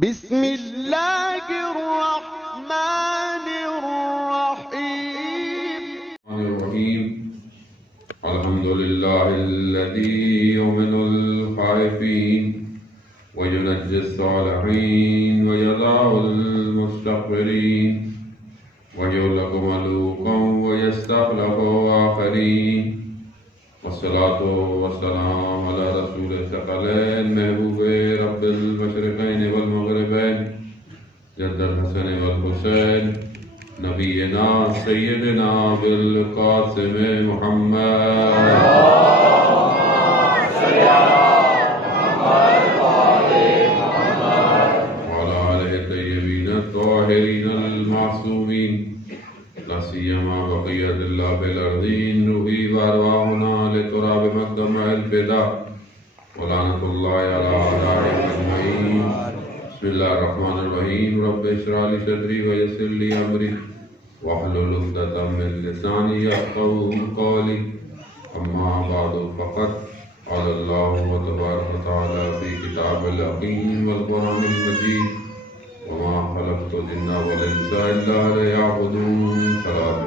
بسم الله الرحمن الرحيم. الحمد لله الذي يؤمن الخائفين وينجي الصالحين ويضع المستغفرين ويهلك ملوكا ويستخلف آخرين، والصلاة والسلام على رسول الثقلين محبوب رب المشرقين والمغربين جد الحسن والحسين نبينا سيدنا بالقاسم محمد وعلى آله الطيبين الطاهرين المعصومين، لا سيما بقية الله بالأرضين، روحي وأرواحنا لتراب مقدمة الفداء، ولعنة الله على أعدائهم أجمعين. بسم الله الرحمن الرحيم. رب اشرح لي صدري ويسر لي أمري واحلل عقدة من لساني يفقهوا قولي. أما بعد، فقد قال الله تبارك وتعالى في كتاب الحكيم والقرآن المجيد: وما خلقت الجن والإنس إلا ليعبدون. صلاة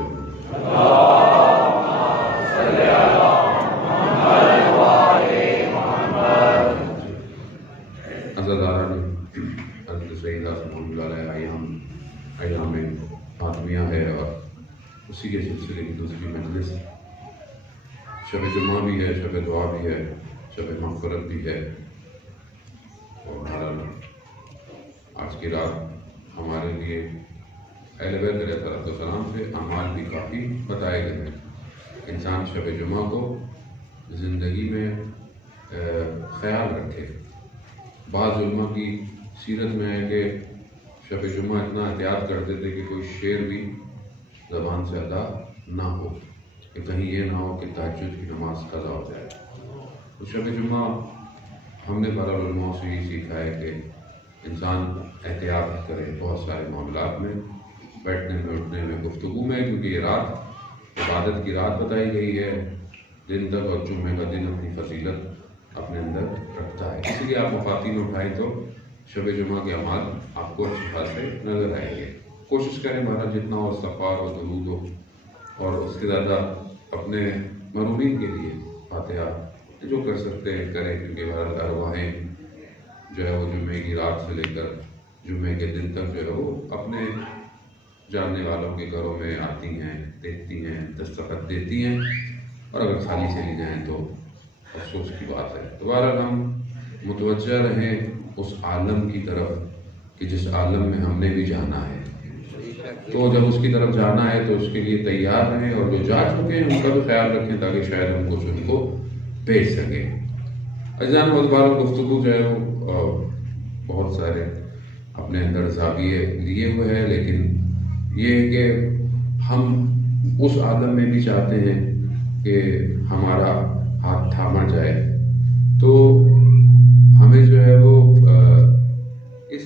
عزاداران حضرت سیدہ سبحان اللہ علیہ ایام آدمیاں ہے، اور اسی کے سلسلے کی دوسری مجلس. شب جمعہ بھی ہے، شب دعا بھی ہے، شب مغفرت بھی ہے، اور آج کی رات ہمارے لیے اہل بیت علیہ السلام سے اعمال بھی کافی بتائے گئے ہیں. انسان شب جمعہ کو زندگی میں خیال رکھے. بعض علماء کی سیرت میں ہے کہ شب جمعہ اتنا احتیاط کرتے تھے کہ کوئی شعر بھی زبان سے ادا نہ ہو، کہ کہیں یہ نہ ہو کہ تہجد کی نماز قضا ہو جائے. تو شب جمعہ ہم نے بہرحال علماء سے یہ سیکھا ہے کہ انسان احتیاط کرے بہت سارے معاملات میں، بیٹھنے میں، اٹھنے میں، گفتگو میں، کیونکہ یہ رات عبادت کی رات بتائی گئی ہے دن تک، اور جمعے کا دن اپنی فضیلت اپنے اندر رکھتا ہے. اسی لیے آپ مفاتین اٹھائیں تو شب جمعہ کے اعمال آپ کو اچھی خاصے نظر آئیں گے. کوشش کریں بہرحال جتنا ہو استغفار و درود ہو، اور اس کے زیادہ اپنے مرحومین کے لیے فاتحہ جو کر سکتے ہیں کریں، کیونکہ بہرحال ارواحیں جو ہے وہ جمعے کی رات سے لے کر جمعے کے دن تک جو ہے وہ اپنے جاننے والوں کے گھروں میں آتی ہیں، دیکھتی ہیں، دستخط دیتی ہیں، اور اگر خالی چلی جائیں تو افسوس کی بات ہے. تو بہرحال ہم متوجہ رہیں اس عالم کی طرف کہ جس عالم میں ہم نے بھی جانا ہے. تو جب اس کی طرف جانا ہے تو اس کے لیے تیار رہیں، اور جو جا چکے ہیں ان کا بھی خیال رکھیں تاکہ شاید ہم کچھ ان کو بھیج سکیں. عزیزان متبار گفتگو جو ہے وہ بہت سارے اپنے اندر زاویے لیے ہوئے ہیں، لیکن یہ ہے کہ ہم اس عالم میں بھی چاہتے ہیں کہ ہمارا ہاتھ تھاما جائے. تو ہمیں جو ہے وہ اس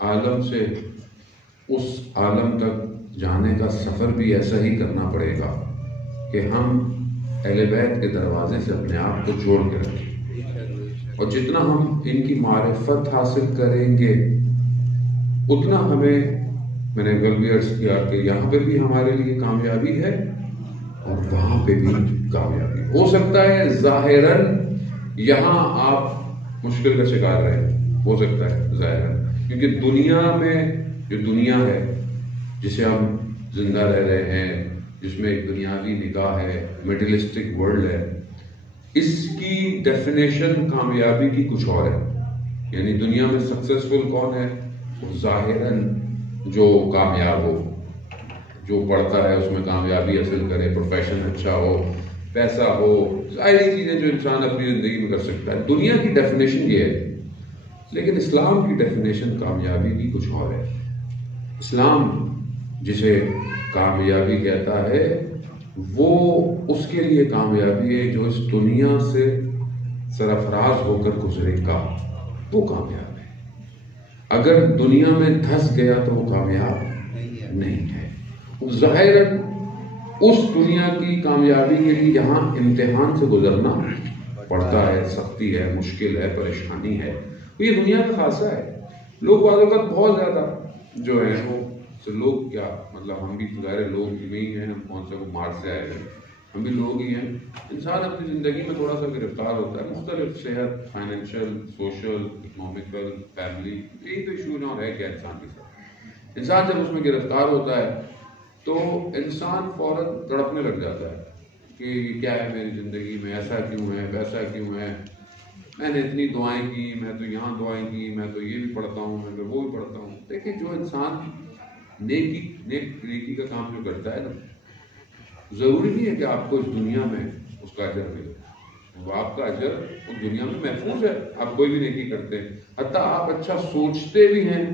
عالم سے اس عالم تک جانے کا سفر بھی ایسا ہی کرنا پڑے گا کہ ہم اہل بیت کے دروازے سے اپنے آپ کو جوڑ کے رکھیں، اور جتنا ہم ان کی معرفت حاصل کریں گے اتنا ہمیں، میں نے کل بھی عرض کیا کہ یہاں پہ بھی ہمارے لیے کامیابی ہے اور وہاں پہ بھی کامیابی. ہو سکتا ہے ظاہراً یہاں آپ مشکل کا شکار رہے، ہو سکتا ہے ظاہراً، کیونکہ دنیا میں جو دنیا ہے جسے ہم زندہ رہ رہے ہیں، جس میں ایک دنیاوی نگاہ ہے، میٹرلسٹک ورلڈ ہے، اس کی ڈیفینیشن کامیابی کی کچھ اور ہے. یعنی دنیا میں سکسیسفل کون ہے؟ ظاہراً جو کامیاب ہو، جو پڑھتا ہے اس میں کامیابی حاصل کرے، پروفیشن اچھا ہو، پیسہ ہو، ظاہری چیزیں جو انسان اپنی زندگی میں کر سکتا ہے. دنیا کی ڈیفینیشن یہ ہے، لیکن اسلام کی ڈیفینیشن کامیابی کی کچھ اور ہے. اسلام جسے کامیابی کہتا ہے وہ اس کے لیے کامیابی ہے جو اس دنیا سے سرفراز ہو کر گزرے گا، وہ کامیاب ہے. اگر دنیا میں دھس گیا تو وہ کامیاب نہیں ہے. ظاہراً اس دنیا کی کامیابی کے لیے یہاں امتحان سے گزرنا پڑتا ہے، سختی ہے، مشکل ہے، پریشانی ہے. تو یہ دنیا کا خاصہ ہے. لوگ بعض اوقات بہت زیادہ جو ہے وہ لوگ کیا مطلب ہم بھی ظاہر لوگ نہیں ہیں، ہم کون سے مارس سے آئے ہیں، ہم بھی لوگ ہی ہیں. انسان اپنی زندگی میں تھوڑا سا گرفتار ہوتا ہے، مختلف صحت، فائنینشیل، سوشل، اکنامیکل، فیملی، یہی تو ایشو نہ ہے کیا انسان کے ساتھ. انسان جب اس میں گرفتار ہوتا ہے تو انسان فوراً تڑپنے لگ جاتا ہے کہ کیا ہے میری زندگی میں، ایسا کیوں ہے، ویسا کیوں ہے، میں نے اتنی دعائیں کی، میں تو یہاں دعائیں کی، میں تو یہ بھی پڑھتا ہوں، میں تو وہ بھی پڑھتا ہوں. دیکھیں جو انسان نیکی کا کام جو کرتا ہے نا، ضروری نہیں ہے کہ آپ کو اس دنیا میں اس کا اجر ملے. وہ آپ کا اجر اس دنیا میں محفوظ ہے. آپ کوئی بھی نیکی کرتے ہیں، حتیٰ آپ اچھا سوچتے بھی ہیں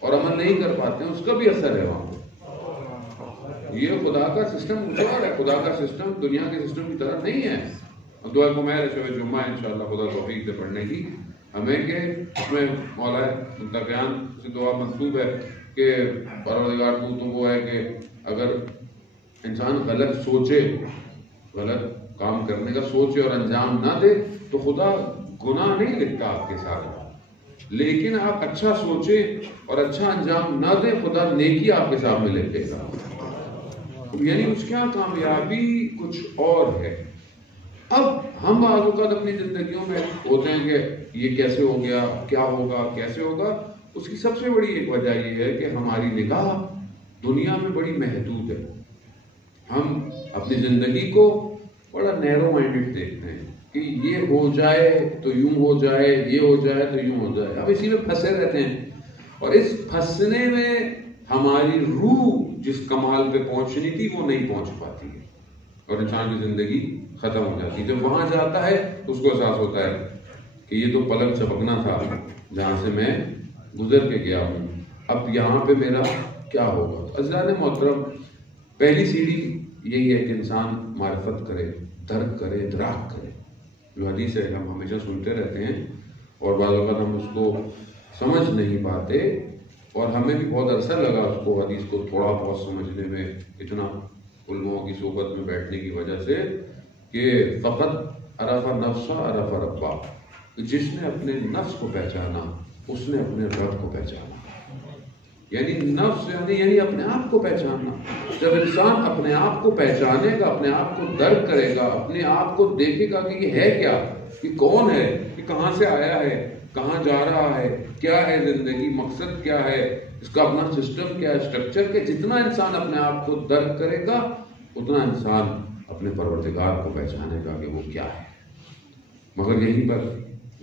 اور عمل نہیں کر پاتے ہیں، اس کا بھی اثر ہے وہاں پہ. یہ خدا کا سسٹم کچھ اور ہے. خدا کا سسٹم دنیا کے سسٹم کی طرح نہیں ہے. دعا کو میں شب جمعہ انشاءاللہ خدا توفیق سے پڑھنے کی ہمیں کہ اس میں مولا متقیان سے دعا مطلوب ہے کہ پروردگار تو وہ ہے کہ اگر انسان غلط سوچے، غلط کام کرنے کا سوچے اور انجام نہ دے تو خدا گناہ نہیں لکھتا آپ کے ساتھ، لیکن آپ اچھا سوچیں اور اچھا انجام نہ دیں، خدا نیکی آپ کے ساتھ میں لکھ دے گا. یعنی اس کے یہاں کامیابی کچھ اور ہے. اب ہم بعض اوقات اپنی زندگیوں میں ہوتے ہیں کہ یہ کیسے ہو گیا، کیا ہوگا، کیسے ہوگا. اس کی سب سے بڑی ایک وجہ یہ ہے کہ ہماری نگاہ دنیا میں بڑی محدود ہے. ہم اپنی زندگی کو بڑا نیرو مائنڈڈ دیکھتے ہیں کہ یہ ہو جائے تو یوں ہو جائے، یہ ہو جائے تو یوں ہو جائے. اب اسی میں پھنسے رہتے ہیں اور اس پھنسنے میں ہماری روح جس کمال پہ پہنچنی تھی وہ نہیں پہنچ پاتی ہے اور انسان کی زندگی ختم ہو جاتی ہے. جب وہاں جاتا ہے تو اس کو احساس ہوتا ہے کہ یہ تو پلک چپکنا تھا جہاں سے میں گزر کے گیا ہوں، اب یہاں پہ میرا کیا ہوگا. عزیزان محترم، پہلی سیڑھی یہی ہے کہ انسان معرفت کرے، درک کرے، ادراک کرے. جو حدیث ہے ہم ہمیشہ سنتے رہتے ہیں اور بعض اوقات ہم اس کو سمجھ نہیں پاتے، اور ہمیں بھی بہت عرصہ لگا اس کو حدیث کو تھوڑا بہت سمجھنے میں، اتنا علماء کی صحبت میں بیٹھنے کی وجہ سے، کہ فقط عرف نفسہ عرف ربہ، جس نے اپنے نفس کو پہچانا اس نے اپنے رب کو پہچانا. یعنی نفس یعنی اپنے آپ کو پہچاننا. جب انسان اپنے آپ کو پہچانے گا، اپنے آپ کو درک کرے گا، اپنے آپ کو دیکھے گا کہ یہ ہے کیا، یہ کون ہے، یہ کہاں سے آیا ہے، کہاں جا رہا ہے، کیا ہے زندگی، مقصد کیا ہے، اس کا اپنا سسٹم کیا ہے، اسٹرکچر کے، جتنا انسان اپنے آپ کو درک کرے گا اتنا انسان اپنے پروردگار کو پہچانے گا کہ وہ کیا ہے. مگر یہیں پر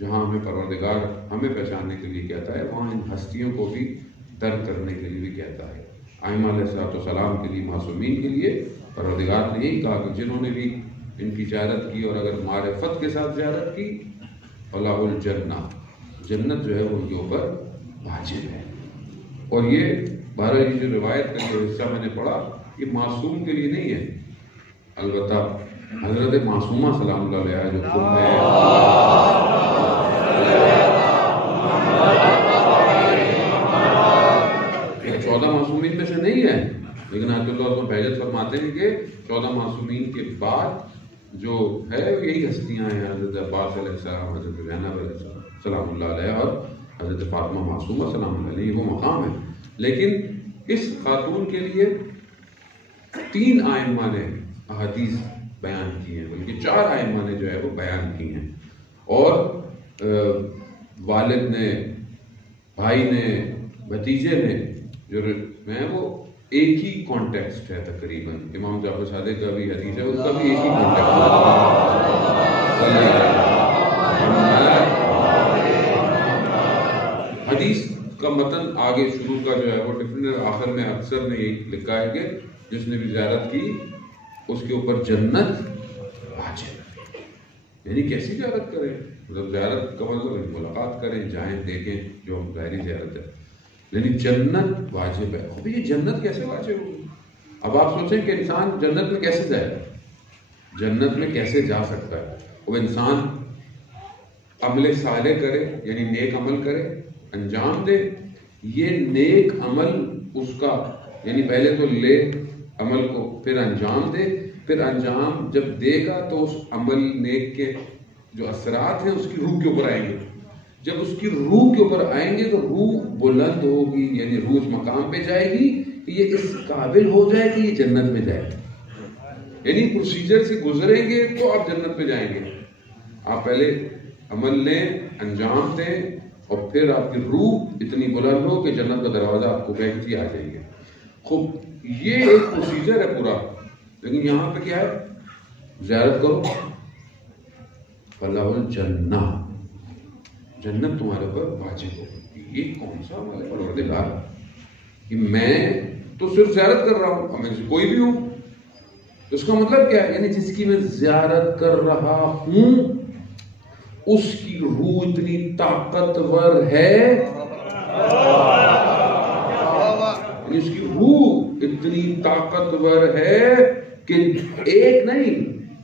جہاں ہمیں پروردگار ہمیں پہچاننے کے لیے کہتا ہے، وہاں ان ہستیوں کو بھی درک کرنے کے لیے بھی کہتا ہے. ائمہ علیہ السلام کے لیے، معصومین کے لیے پروردگار نے یہی کہا کہ جنہوں نے بھی ان کی زیارت کی اور اگر معرفت کے ساتھ زیارت کی، فلاح الجنہ، جنت جو ہے ان کے اوپر واجب ہے. اور یہ بہرحال یہ جو روایت کا جو حصہ میں نے پڑھا یہ معصوم کے لیے نہیں ہے، البتہ حضرت معصومہ سلام اللہ علیہ جو خود میں 14 معصومین میں سے نہیں ہے، لیکن آج اللہ علیہ بحجت فرماتے ہیں کہ 14 معصومین کے بعد جو ہے یہی ہستیاں ہیں، حضرت عباس علیہ السلام، حضرت زینب علیہ السلام سلام اللہ علیہ اور حضرت فاطمہ معصومہ سلام اللہ علیہ، وہ مقام ہے. لیکن اس خاتون کے لیے 3 ائمہ نے احادیث بیان کی ہیں، بلکہ 4 ائمہ نے جو ہے وہ بیان کی ہیں، اور والد نے، بھائی نے، بھتیجے نے جو ہیں وہ ایک ہی کانٹیکسٹ ہے تقریباً. امام جعفر صادق کا بھی حدیث ہے، اس کا بھی ایک ہی کانٹیکسٹ ہے. حدیث کا متن آگے شروع کا جو ہے وہ ڈفرینٹ، آخر میں اکثر نے یہی لکھا ہے کہ جس نے بھی زیارت کی اس کے اوپر جنت واجب. یعنی کیسی زیارت کریں، مطلب زیارت کا مطلب ملاقات کریں، جائیں، دیکھیں، جو ظاہری زیارت ہے، لیکن جنت واجب ہے. اب یہ جنت کیسے واجب ہوگی؟ اب آپ سوچیں کہ انسان جنت میں کیسے جائے گا، جنت میں کیسے جا سکتا ہے؟ وہ انسان عمل صالح کرے، یعنی نیک عمل کرے، انجام دے. یہ نیک عمل اس کا، یعنی پہلے تو لے عمل کو، پھر انجام دے، پھر انجام جب دے گا تو اس عمل نیک کے جو اثرات ہیں اس کی روح کے اوپر آئیں گے. جب اس کی روح کے اوپر آئیں گے تو روح بلند ہوگی، یعنی روح اس مقام پہ جائے گی کہ یہ اس قابل ہو جائے کہ یہ جنت میں جائے، یعنی پروسیجر سے گزریں گے تو آپ جنت پہ جائیں گے۔ آپ پہلے عمل لیں، انجام دیں، اور پھر آپ کی روح اتنی بلند ہو کہ جنت کا دروازہ آپ کو کہتی آ جائیں گے۔ خوب یہ ایک پروسیجر ہے پورا، لیکن یہاں پہ کیا ہے؟ زیارت کرو، فلاح الجنہ، جنت تمہارے اوپر واجب ہو۔ یہ کون سا عمل ہے پروردگار کہ میں تو صرف زیارت کر رہا ہوں، اور میں سے کوئی بھی ہوں، اس کا مطلب کیا ہے؟ یعنی جس کی میں زیارت کر رہا ہوں اس کی روح اتنی طاقتور ہے، یعنی اس کی روح اتنی طاقتور ہے کہ ایک نہیں،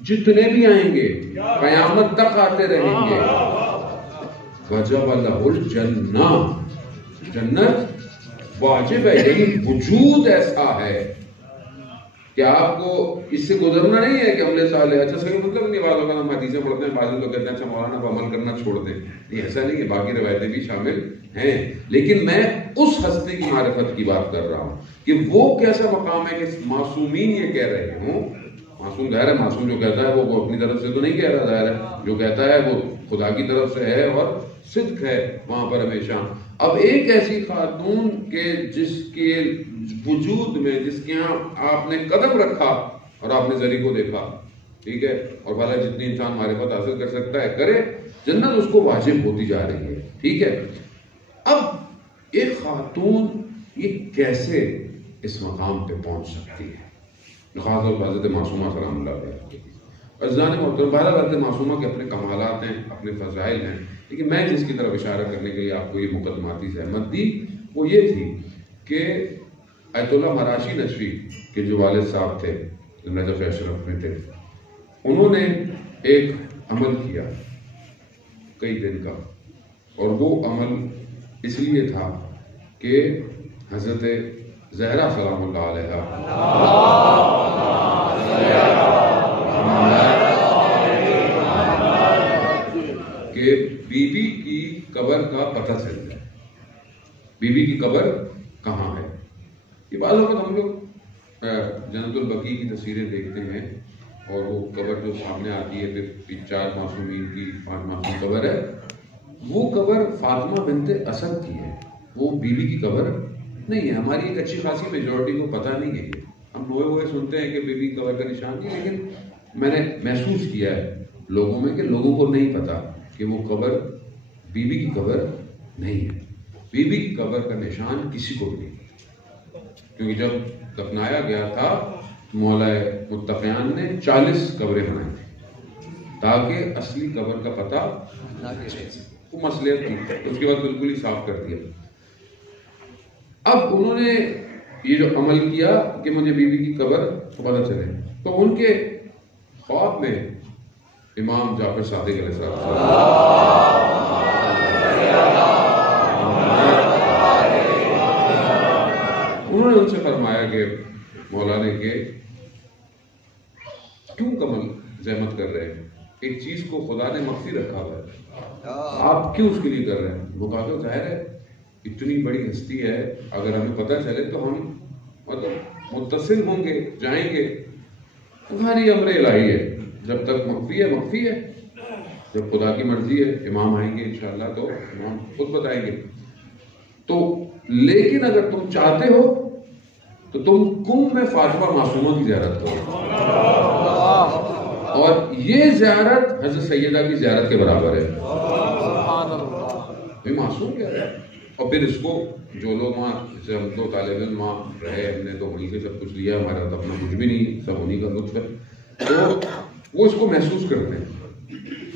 جتنے بھی آئیں گے قیامت تک آتے رہیں گے۔ وجب لہ الجنہ، جنت واجب ہے، یعنی وجود ایسا ہے کہ آپ کو اس سے گزرنا نہیں ہے کہ عمل صالح۔ اچھا صحیح مطلب نہیں، بعض اوقات ہم حدیثیں پڑھتے ہیں، بعض لوگ کہتے ہیں اچھا مولانا اب عمل کرنا چھوڑ دیں، نہیں ایسا نہیں ہے، باقی روایتیں بھی شامل ہیں، لیکن میں اس ہستی کی معرفت کی بات کر رہا ہوں کہ وہ کیسا مقام ہے کہ معصومین یہ کہہ رہے ہوں۔ معصوم ظاہر ہے، معصوم جو کہتا ہے وہ اپنی طرف سے تو نہیں کہہ رہا، ظاہر ہے جو کہتا ہے وہ خدا کی طرف سے ہے اور صدق ہے وہاں پر ہمیشہ۔ اب ایک ایسی خاتون کے جس کے وجود میں، جس کے یہاں آپ نے قدم رکھا اور آپ نے ذریعہ کو دیکھا، ٹھیک ہے، اور بھلا جتنی انسان معرفت حاصل کر سکتا ہے کرے، جنت اس کو واجب ہوتی جا رہی ہے، ٹھیک ہے۔ اب ایک خاتون یہ کیسے اس مقام پہ پہنچ سکتی ہے؟ خاص طور پر حضرت معصومہ سلام اللہ علیہ۔ عزیزان محترم، بہرحال حضرت معصومہ کے اپنے کمالات ہیں، اپنے فضائل ہیں، لیکن میں جس کی طرف اشارہ کرنے کے لیے آپ کو یہ مقدماتی زحمت دی وہ یہ تھی کہ آیت اللہ مراشی نشوی کے جو والد صاحب تھے، نجف اشرف میں تھے، انہوں نے ایک عمل کیا کئی دن کا، اور وہ عمل اس لیے تھا کہ حضرت زہرا سلام اللہ علیہ کہ بی بی کی قبر کا پتہ چل جائے، بی بی کی قبر کہاں ہے۔ یہ بعض وقت ہم لوگ جنت البقیع کی تصویریں دیکھتے ہیں اور وہ قبر جو سامنے آتی ہے، پھر 4 معصومین کی 5 معصوم قبر ہے، وہ قبر فاطمہ بنت اسد کی ہے، وہ بی بی کی قبر نہیں ہے۔ ہماری ایک اچھی خاصی میجورٹی کو پتہ نہیں ہے، ہم ہوئے ہوئے سنتے ہیں کہ بی بی قبر کا نشان نہیں، لیکن میں نے محسوس کیا ہے لوگوں میں کہ لوگوں کو نہیں پتا کہ وہ قبر بی بی کی قبر نہیں ہے۔ بی بی کی قبر کا نشان کسی کو بھی نہیں، کیونکہ جب دفنایا گیا تھا مولا متقیان نے 40 قبریں بنائی تھیں تاکہ اصلی قبر کا پتہ وہ مصلحت تھی، اس کے بعد بالکل ہی صاف کر دیا۔ اب انہوں نے یہ جو عمل کیا کہ مجھے بی بی کی قبر پتہ چلے، تو ان کے خواب میں امام جعفر صادق علیہ السلام انہوں نے ان سے فرمایا کہ مولانا کہ کیوں کمل زحمت کر رہے ہیں؟ ایک چیز کو خدا نے مخفی رکھا ہوا ہے، آپ کیوں اس کے لیے کر رہے ہیں؟ وہ کہا کہ ظاہر ہے اتنی بڑی ہستی ہے، اگر ہمیں پتہ چلے تو ہم مطلب متصل ہوں گے، جائیں گے۔ تمہاری امر الہی ہے، جب تک مخفی ہے مخفی ہے، جب خدا کی مرضی ہے امام آئیں گے انشاءاللہ تو امام خود بتائیں گے۔ تو لیکن اگر تم چاہتے ہو تو تم کم میں فاطمہ معصومہ کی زیارت کرو، اور یہ زیارت حضرت سیدہ کی زیارت کے برابر ہے۔ یہ معصوم کیا ہے؟ اور پھر اس کو جو لوگ وہاں، جیسے ہم تو طالب علم وہاں رہے، ہم نے تو انہیں سے سب کچھ لیا، ہمارا تو اپنا کچھ بھی نہیں، سب انہیں کا لطف ہے، تو وہ اس کو محسوس کرتے ہیں،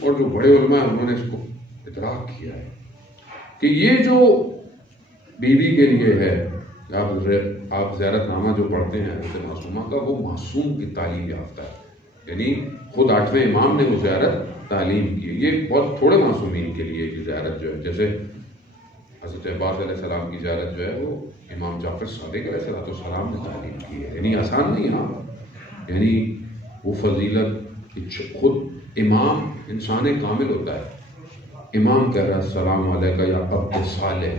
اور جو بڑے علماء ہیں انہوں نے اس کو ادراک کیا ہے کہ یہ جو بیوی کے لیے ہے، آپ زیارت نامہ جو پڑھتے ہیں حضرت معصومہ کا، وہ معصوم کی تعلیم یافتہ ہے، یعنی خود 8ویں امام نے وہ زیارت تعلیم کی ہے۔ یہ بہت تھوڑے معصومین کے لیے یہ زیارت جو ہے، جیسے حضرت عباس علیہ السلام کی زیارت جو ہے وہ امام جعفر صادق علیہ السلام نے تعلیم کی ہے، یعنی آسان نہیں، ہاں، یعنی وہ فضیلت خود امام انسان کامل ہوتا ہے، امام کہہ رہا ہے السلام علیکہ یا عبد صالح،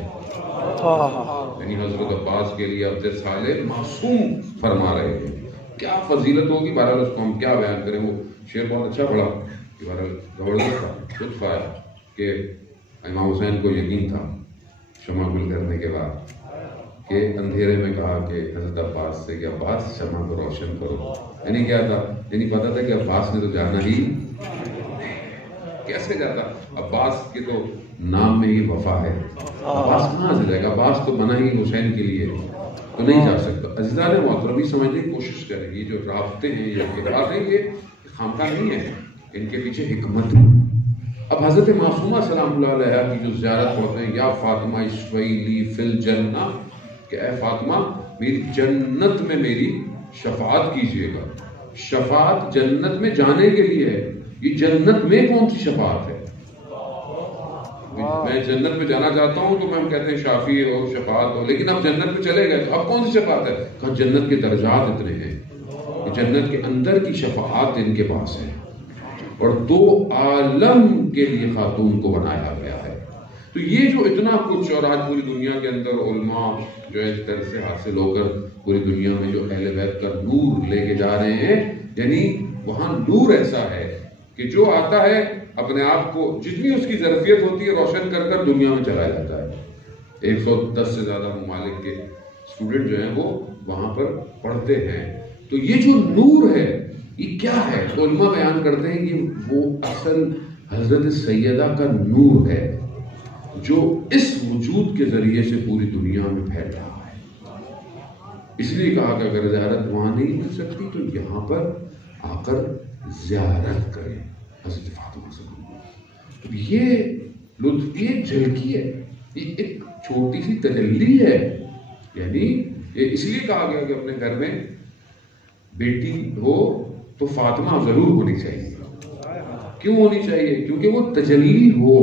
یعنی حضرت عباس کے لیے عبد صالح معصوم فرما رہے ہیں. کیا فضیلت ہوگی، بہرحال اس کو ہم کیا بیان کریں. وہ شعر بہت اچھا پڑھا، بہرحال زبردست تھا. لطف آیا کہ امام حسین کو یقین تھا شمع گل کرنے کے بعد کہ اندھیرے میں کہا کہ حضرت عباس سے کہ عباس شمع کو روشن کرو. یعنی کیا تھا، یعنی پتا تھا کہ عباس نے تو جانا ہی، کیسے جاتا. عباس کے تو نام میں ہی وفا ہے. عباس کہاں سے جائے گا، عباس تو بنا ہی حسین کے لیے، تو نہیں جا سکتا. عزیزان محترم سمجھنے کی کوشش کریں. یہ جو رابطے ہیں، یہ ارتباط ہیں، یہ خامخواہ نہیں ہے، ان کے پیچھے حکمت ہے. اب حضرت معصومہ سلام اللہ علیہ کی جو زیارت ہوتے ہیں، یا فاطمہ اشفعی لی فی الجنہ، کہ اے فاطمہ میری جنت میں میری شفاعت کیجئے گا. شفاعت جنت میں جانے کے لیے ہے. یہ جنت میں کون سی شفاعت ہے؟ میں جنت میں جانا چاہتا ہوں تو ہم کہتے ہیں شافی ہو، شفاعت ہو، لیکن اب جنت میں چلے گئے تو اب کون سی شفاعت ہے؟ کہا جنت کے درجات اتنے ہیں کہ جنت کے اندر کی شفاعت ان کے پاس ہے، اور 2 عالم کے لیے خاتون کو بنایا گیا ہے. تو یہ جو اتنا کچھ، اور آج پوری دنیا کے اندر علماء جو ہے اس طرح سے حاصل ہو کر پوری دنیا میں جو اہل بیت کا نور لے کے جا رہے ہیں، یعنی وہاں نور ایسا ہے کہ جو آتا ہے اپنے آپ کو جتنی اس کی ظرفیت ہوتی ہے روشن کر کر دنیا میں چلا جاتا ہے. 110 سے زیادہ ممالک کے اسٹوڈنٹ جو ہیں وہ وہاں پر پڑھتے ہیں. تو یہ جو نور ہے یہ کیا ہے؟ علماء بیان کرتے ہیں کہ وہ اصل حضرت سیدہ کا نور ہے جو اس وجود کے ذریعے سے پوری دنیا میں پھیل رہا ہے. اس لیے کہا کہ اگر زیارت وہاں نہیں مل سکتی تو یہاں پر آ کر زیارت کریں حضرت فاطمہ سے. یہ لطف، یہ جھلکی ہے، یہ ایک چھوٹی سی تجلی ہے. یعنی اس لیے کہا گیا کہ اپنے گھر میں بیٹی ہو تو فاطمہ ضرور ہونی چاہیے. کیوں ہونی چاہیے؟ کیونکہ وہ تجلی ہو،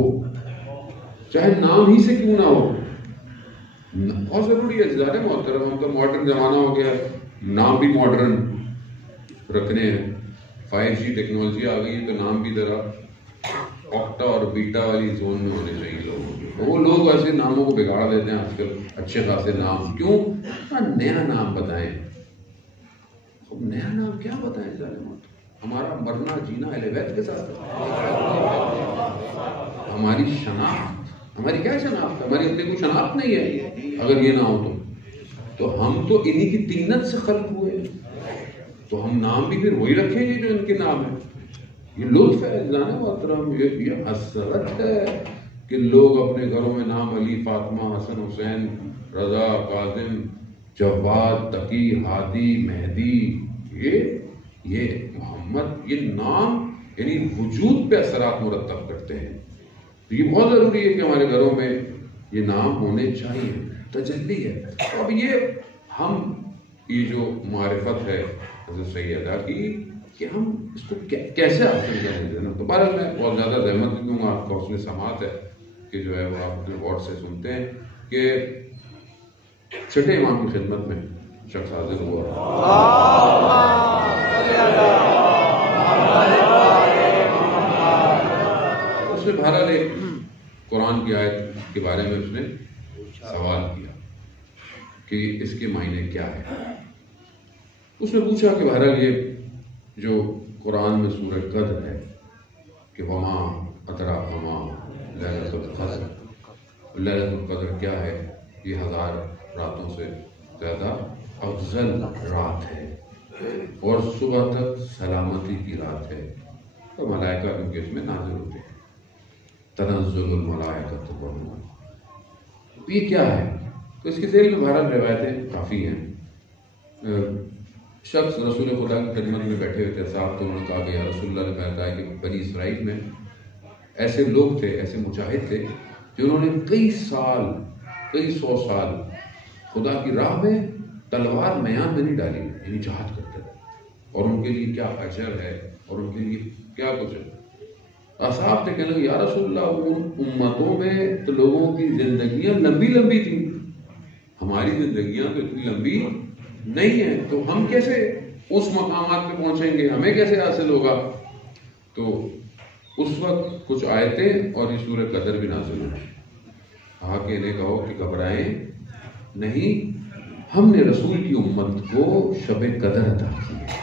چاہے نام ہی سے کیوں نہ ہو. بہت ضروری ہے عزیزان محترم. ہم تو ماڈرن زمانہ ہو گیا، نام بھی ماڈرن رکھنے ہیں. 5G ٹیکنالوجی آ گئی ہے تو نام بھی ذرا آکٹا اور بیٹا والی زون میں ہونے چاہیے لوگوں. وہ لوگ ایسے ناموں کو بگاڑ دیتے ہیں آج کل، اچھے خاصے نام. کیوں؟ نیا نام بتائیں. نیا نام کیا بتائیں ظالم؟ ہمارا مرنا جینا اہل بیت کے ساتھ ہے. ہماری شناخت، ہماری کیا شناخت ہے؟ ہماری اپنی کوئی شناخت نہیں ہے. اگر یہ نہ ہو تو ہم تو انہی کی طینت سے خلق ہوئے، تو ہم نام بھی پھر وہی رکھیں گے جو ان کے نام ہے. یہ لطف ہے جانے محترم، یہ حسرت ہے کہ لوگ اپنے گھروں میں نام علی، فاطمہ، حسن، حسین، رضا، کاظم، جواد، تقی، ہادی، مہدی، یہ محمد، یہ نام یعنی وجود پہ اثرات مرتب کرتے ہیں. تو یہ بہت ضروری ہے کہ ہمارے گھروں میں یہ نام ہونے چاہیے. تجلی ہے. اب یہ جو معرفت ہے حضرت سیدہ کی کہ ہم اس کو کیسے حاصل کریں. تو بہرحال میں بہت زیادہ زحمت نہیں دوں گا آپ کو. اس میں سماعت ہے کہ جو ہے وہ آپ اپنے غور سے سنتے ہیں کہ چھٹے امام کی خدمت میں شخص حاضر ہوا. اس نے بہرحال ایک قرآن کی آیت کے بارے میں اس نے سوال کیا کہ اس کے معنی کیا ہے. اس نے پوچھا کہ بہرحال یہ جو قرآن میں سورہ قدر ہے کہ وما ادراک ما لیلۃ القدر، لیلۃ القدر کیا ہے؟ یہ 1000 راتوں سے زیادہ افضل رات ہے اور صبح تک سلامتی کی رات ہے. تو ملائکہ کیونکہ اس میں نازل ہوتے ہیں. تنزل الملائکۃ والروح. یہ کیا ہے؟ تو اس کے ذیل میں بہرحال روایتیں کافی ہیں. شخص رسول خدا کی خدمت میں بیٹھے ہوئے تھے. صاحب تو انہوں نے کہا کہ یا رسول اللہ نے کہا کہ بنی اسرائیل میں ایسے لوگ تھے، ایسے مجاہد تھے جنہوں نے کئی سو سال خدا کی راہ میں تلوار میان میں نہیں ڈالی، یعنی جہاد کرتے تھے. اور ان کے لیے کیا اجر ہے اور ان کے لیے کیا کچھ ہے. اصحاب نے کہنے یا رسول اللہ ان امتوں میں تو لوگوں کی زندگیاں لمبی لمبی تھیں، ہماری زندگیاں تو اتنی لمبی نہیں ہیں، تو ہم کیسے اس مقامات پہ پہنچیں گے، ہمیں کیسے حاصل ہوگا. تو اس وقت کچھ آیتیں اور یہ سورہ قدر بھی نازل ہوئی. کہا کہ انہیں کہو کہ گھبرائیں نہیں، ہم نے رسول کی امت کو شب قدر عطا کی ہے.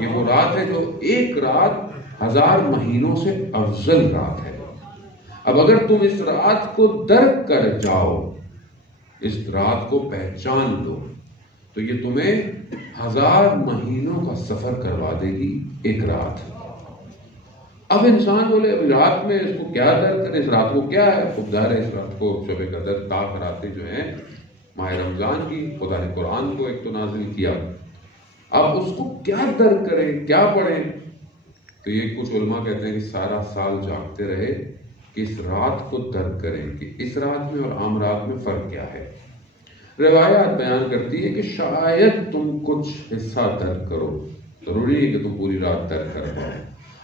یہ وہ رات ہے جو ایک رات 1000 مہینوں سے افضل رات ہے. اب اگر تم اس رات کو درک کر جاؤ، اس رات کو پہچان لو، تو یہ تمہیں 1000 مہینوں کا سفر کروا دے گی ایک رات. اب انسان بولے اب رات میں اس کو کیا درک کرے، اس رات کو کیا ہے؟ خود ظاہر ہے اس رات کو شب قدر طاق راتیں جو ہیں ماہ رمضان کی، خدا نے قرآن کو ایک تو نازل کیا. اب اس کو کیا درک کریں، کیا پڑھیں؟ تو یہ کچھ علماء کہتے ہیں کہ سارا سال جاگتے رہے کہ اس رات کو درک کریں کہ اس رات میں اور عام رات میں فرق کیا ہے. روایات بیان کرتی ہے کہ شاید تم کچھ حصہ درک کرو، ضروری ہے کہ تم پوری رات درک کر پاؤ.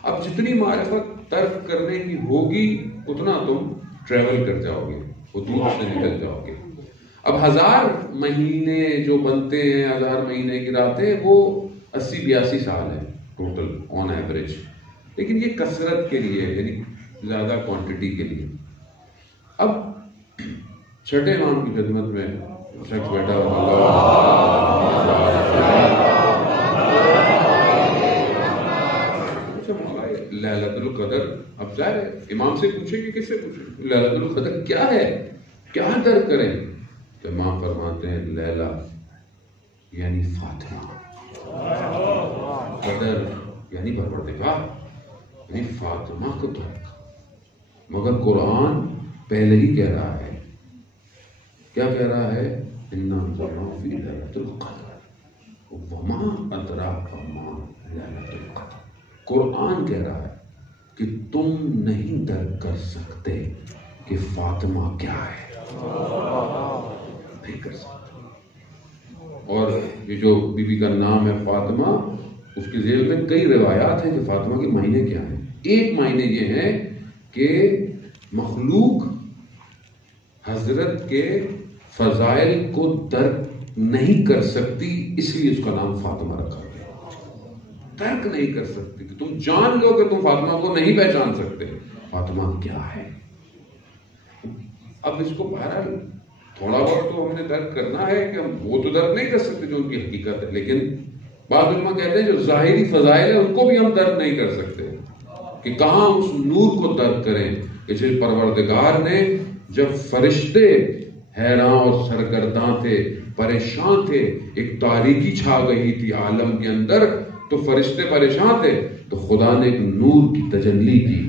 اب جتنی معرفت درک کرنے کی ہوگی اتنا تم ٹریول کر جاؤ گے، حدود سے نکل جاؤ گے. اب 1000 مہینے جو بنتے ہیں، 1000 مہینے کی راتیں، وہ 80-82 سال ہیں ٹوٹل آن ایوریج. لیکن یہ کثرت کے لیے، یعنی زیادہ کوانٹٹی کے لیے. اب چھٹے امام کی خدمت میں شخص بیٹھا لیلۃ القدر. اب ظاہر ہے امام سے پوچھیں کہ کس سے پوچھیں لیلۃ القدر کیا ہے، کیا درک کریں؟ تو امام فرماتے ہیں لیلہ یعنی فاطمہ، قدر یعنی پروردگار، یعنی فاطمہ کو درک. مگر قرآن پہلے ہی کہہ رہا ہے، کیا کہہ رہا ہے؟ اِنَّا أَنزَلْنَاهُ فِي لَيْلَةِ الْقَدْرِ وَمَا أَدْرَاكَ مَا لَيْلَةُ الْقَدْرِ. قرآن کہہ رہا ہے کہ تم نہیں درک کر سکتے کہ فاطمہ کیا ہے، نہیں کر سکتے. اور یہ جو بی بی کا نام ہے فاطمہ، اس کے ذیل میں کئی روایات ہیں کہ فاطمہ کے معنی کیا ہیں. ایک معنی یہ ہے کہ مخلوق حضرت کے فضائل کو درک نہیں کر سکتی، اس لیے اس کا نام فاطمہ رکھا گیا. درک نہیں کر سکتی کہ تم جان لو کہ تم فاطمہ کو نہیں پہچان سکتے. فاطمہ کیا ہے؟ اب اس کو بہرحال تھوڑا بہت تو ہم نے درک کرنا ہے کہ ہم وہ تو درک نہیں کر سکتے جو ان کی حقیقت ہے، لیکن بعض علماء کہتے ہیں جو ظاہری فضائل ہیں ان کو بھی ہم درک نہیں کر سکتے کہ کہاں اس نور کو درک کریں کہ جس پروردگار نے جب فرشتے حیراں اور سرگرداں تھے، پریشان تھے، ایک تاریکی چھا گئی تھی عالم کے اندر، تو فرشتے پریشان تھے، تو خدا نے ایک نور کی تجلی کی.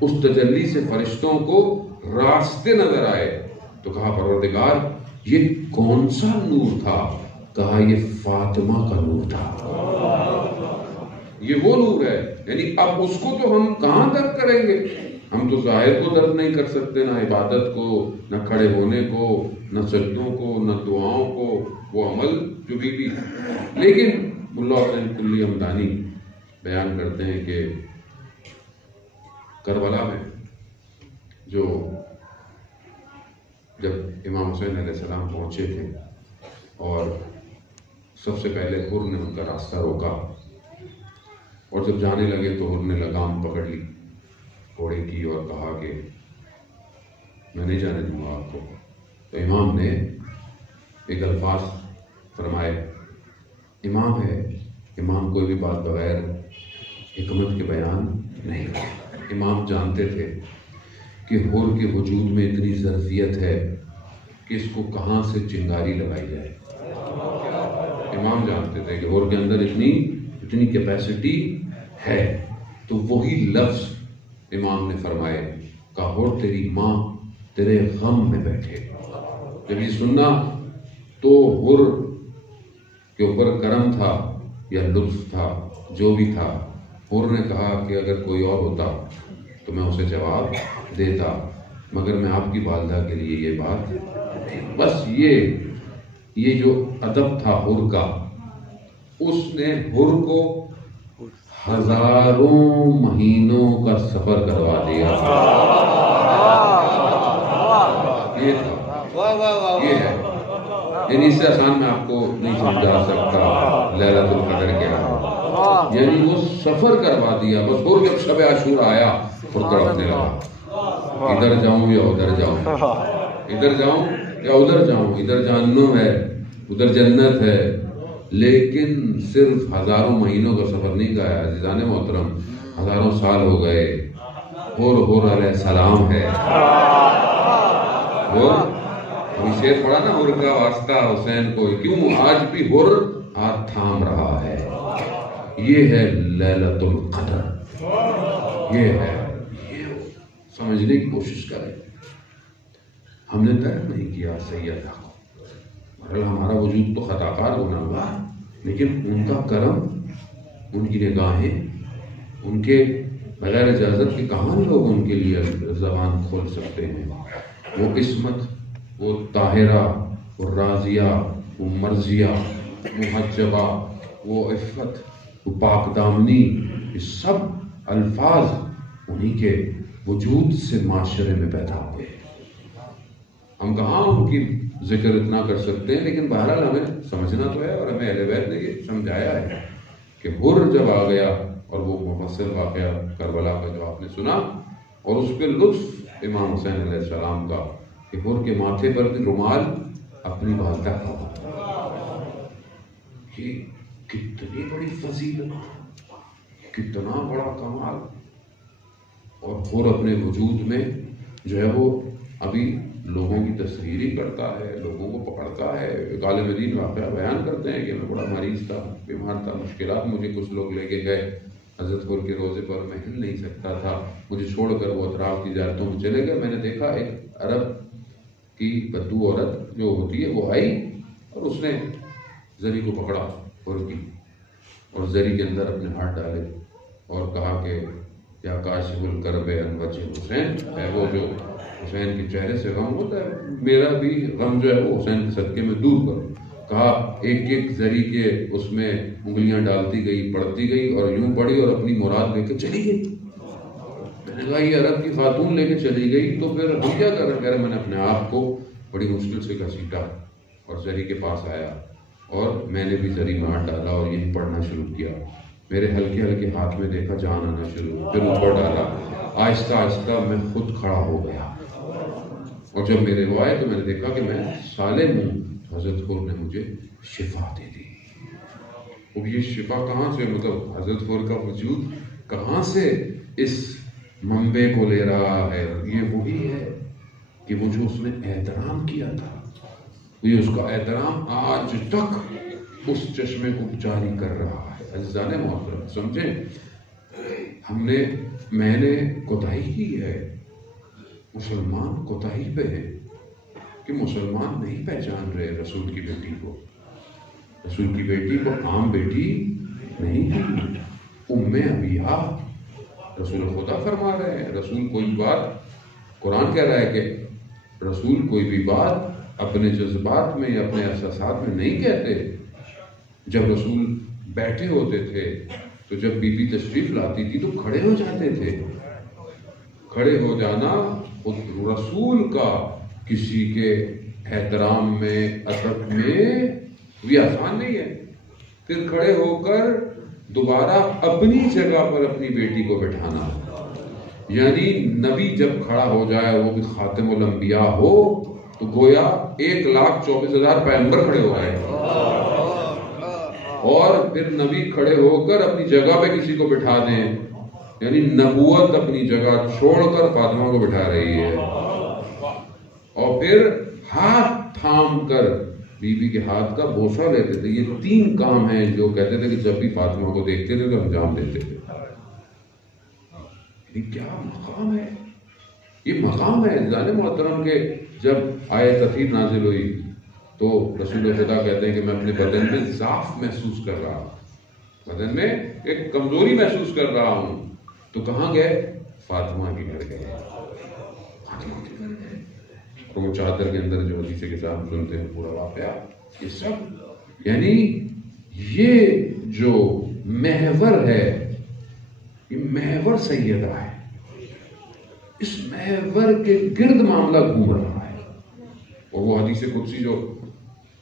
اس تجلی سے فرشتوں کو راستے نظر آئے. تو کہا پروردگار یہ کون سا نور تھا؟ کہا یہ فاطمہ کا نور تھا. یہ وہ نور ہے. یعنی اب اس کو تو ہم کہاں درک کریں گے؟ ہم تو ظاہر کو درک نہیں کر سکتے، نہ عبادت کو، نہ کھڑے ہونے کو، نہ سجدوں کو، نہ دعاؤں کو، وہ عمل جو بھی. لیکن ملا حسین کلی ہمدانی بیان کرتے ہیں کہ کربلا میں جو جب امام حسین علیہ السلام پہنچے تھے اور سب سے پہلے حر نے ان کا راستہ روکا، اور جب جانے لگے تو حر نے لگام پکڑ لی گھوڑے کی اور کہا کہ میں نہیں جانے دوں گا آپ کو. تو امام نے ایک الفاظ فرمائے. امام ہے، امام کوئی بھی بات بغیر حکمت کے بیان نہیں کرتا. امام جانتے تھے کہ حر کے وجود میں اتنی ظرفیت ہے کہ اس کو کہاں سے چنگاری لگائی جائے. امام جانتے تھے کہ حر کے اندر اتنی کیپیسٹی ہے. تو وہی لفظ امام نے فرمائے، کہ حر تیری ماں تیرے غم میں بیٹھے. جب یہ سننا تو حر کے اوپر کرم تھا یا لطف تھا، جو بھی تھا. حر نے کہا کہ اگر کوئی اور ہوتا تو میں اسے جواب دیتا، مگر میں آپ کی والدہ کے لیے یہ بات بس یہ جو ادب تھا حر کا، اس نے حر کو ہزاروں مہینوں کا سفر کروا دیا. یہ تھا، یہ ہے. یعنی اس سے آسان میں آپ کو نہیں سمجھا سکتا لیلۃ القدر کیا ہے. یعنی وہ سفر کروا دیا. بس اور جب شب عاشورہ آیا اور تڑپنے لگا, ادھر جاؤں یا ادھر جاؤں, ادھر جاؤں یا ادھر جاؤں, ادھر جہنم ہے ادھر جنت ہے. لیکن صرف ہزاروں مہینوں کا سفر نہیں گیا عزیزان محترم, ہزاروں سال ہو گئے. حور علیہ السلام ہے, اور ابھی شعر پڑھا نا, حور کا واسطہ حسین کو کیوں, آج بھی حور ہاتھ تھام رہا ہے. یہ ہے لیلۃ القدر, یہ ہے, یہ سمجھنے کی کوشش کریں. ہم نے درک نہیں کیا سیدہ کو, ہمارا وجود تو خطا کار ہونا ہوا, لیکن ان کا کرم, ان کی نگاہیں, ان کے بغیر اجازت کے کہاں لوگ ان کے لیے زبان کھول سکتے ہیں. وہ عصمت, وہ طاہرہ, وہ راضیہ, وہ مرضیہ, محجبہ, وہ عفت, وہ پاک دامنی, یہ سب الفاظ انہی کے وجود سے معاشرے میں پیدا ہوئے. ہم کہاں ان کی ذکر اتنا کر سکتے ہیں, لیکن بہرحال ہمیں سمجھنا تو ہے, اور ہمیں اہل بیت نے یہ سمجھایا ہے کہ حر جب آ گیا, اور وہ مفصل واقعہ کربلا کا جو آپ نے سنا, اور اس پہ لطف امام حسین علیہ السلام کا کہ حر کے ماتھے پر بھی رومال اپنی والدہ کا. یہ کتنی بڑی فضیلت, کتنا بڑا کمال. اور حر اپنے وجود میں جو ہے وہ ابھی لوگوں کی تصویری کرتا ہے, لوگوں کو پکڑتا ہے. ایک عالم دین واقعہ بیان کرتے ہیں کہ میں بڑا مریض تھا, بیمار تھا, مشکلات مجھے کچھ لوگ لے کے گئے حضرت حر کے روزے پر, میں ہل نہیں سکتا تھا, مجھے چھوڑ کر وہ اطراف کی زیارتوں میں چلے گئے. میں نے دیکھا ایک عرب کی بدو عورت جو ہوتی ہے وہ آئی, اور اس نے زری کو پکڑا حر کی, اور زری کے اندر اپنے ہاتھ ڈالے اور کہا کہ یا کاشف الکرب عن وجہ حسین, ہے وہ جو حسین کے چہرے سے غم ہوتا ہے, میرا بھی غم جو ہے وہ حسین کے صدقے میں دور کرو. کہا ایک ایک زری کے اس میں انگلیاں ڈالتی گئی, پڑھتی گئی, اور یوں پڑھی اور اپنی مراد لے کے چلی گئی. میں نے کہا یہ عرب کی خاتون لے کے چلی گئی تو پھر ہم کیا کر رہے ہیں. میں نے اپنے آپ کو بڑی مشکل سے گھسیٹا اور زری کے پاس آیا, اور میں نے بھی زری میں ہاتھ ڈالا اور یہی پڑھنا شروع کیا. میرے ہلکے ہلکے ہاتھ میں دیکھا جان آنا شروع, پھر اوپر ڈالا. آہستہ آہستہ میں خود کھڑا ہو گیا, اور جب میرے وہ آئے تو میں نے دیکھا کہ میں سالم ہوں. حضرت حر نے مجھے شفا دے دی. اب یہ شفا کہاں سے, مطلب حضرت حر کا وجود کہاں سے اس منبع کو لے رہا ہے. یہ وہی ہے کہ وہ جو اس نے احترام کیا تھا, یہ اس کا احترام آج تک اس چشمے کو جاری کر رہا ہے. عزیزان محترم سمجھیں, میں نے کوتاہی کی ہے, مسلمان کوتاہی پہ ہے کہ مسلمان نہیں پہچان رہے رسول کی بیٹی کو. رسول کی بیٹی کو عام بیٹی نہیں تھی, ام ابیہ. رسول خدا فرما رہے ہیں, رسول کوئی بات, قرآن کہہ رہا ہے کہ رسول کوئی بھی بات اپنے جذبات میں یا اپنے احساسات میں نہیں کہتے. جب رسول بیٹھے ہوتے تھے تو جب بی بی تشریف لاتی تھی تو کھڑے ہو جاتے تھے. کھڑے ہو جانا رسول کا کسی کے احترام میں, ادب میں بھی آسان نہیں ہے. پھر کھڑے ہو کر دوبارہ اپنی جگہ پر اپنی بیٹی کو بٹھانا, یعنی نبی جب کھڑا ہو جائے, وہ بھی خاتم الانبیاء ہو, تو گویا 1,24,000 پیغمبر کھڑے ہو گئے, اور پھر نبی کھڑے ہو کر اپنی جگہ پہ کسی کو بٹھا دیں, یعنی نبوت اپنی جگہ چھوڑ کر فاطمہ کو بٹھا رہی ہے. اور پھر ہاتھ تھام کر بی بی کے ہاتھ کا بوسہ لیتے تھے. یہ 3 کام ہیں جو کہتے تھے کہ جب بھی فاطمہ کو دیکھتے تھے تو انجام دیتے تھے. یہ کیا مقام ہے, یہ مقام ہے عزیزان محترم کے جب آیت تطہیر نازل ہوئی تو رسول خدا کہتے ہیں کہ میں اپنے بدن میں ضعف محسوس کر رہا ہوں, بدن میں ایک کمزوری محسوس کر رہا ہوں. تو کہاں گئے؟ فاطمہ کے گھر گئے, فاطمہ کے گھر گئے. اور وہ چادر کے اندر جو حدیث کے ساتھ سنتے ہیں پورا واقعہ, یہ سب یعنی یہ جو محور ہے, یہ محور سیدہ ہے. اس محور کے گرد معاملہ گھوم رہا ہے. اور وہ حدیث قدسی جو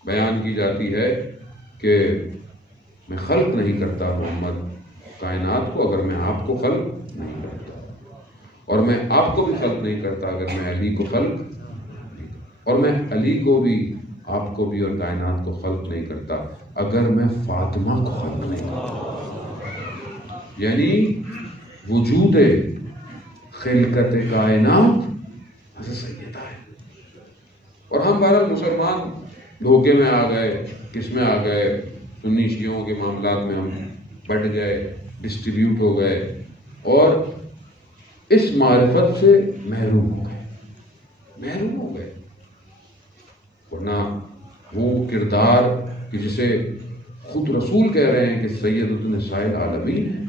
بیان کی جاتی ہے کہ میں خلق نہیں کرتا محمد کائنات کو اگر میں آپ کو خلق نہیں کرتا، اور میں آپ کو بھی خلق نہیں کرتا اگر میں علی کو خلق نہیں کرتا، اور میں علی کو بھی آپ کو بھی اور کائنات کو خلق نہیں کرتا اگر میں فاطمہ کو خلق نہیں کرتا۔ یعنی وجود خلقت کائنات حضرت سیدہ ہے۔ اور ہم بہرحال مسلمان دھوکے میں آ گئے، کس میں آ گئے، سنی شیعوں کے معاملات میں ہم بٹ گئے، ڈسٹریبیوٹ ہو گئے اور اس معرفت سے محروم ہو گئے۔ ورنہ وہ کردار کہ جسے خود رسول کہہ رہے ہیں کہ سیدۃ النساء العالمین ہے،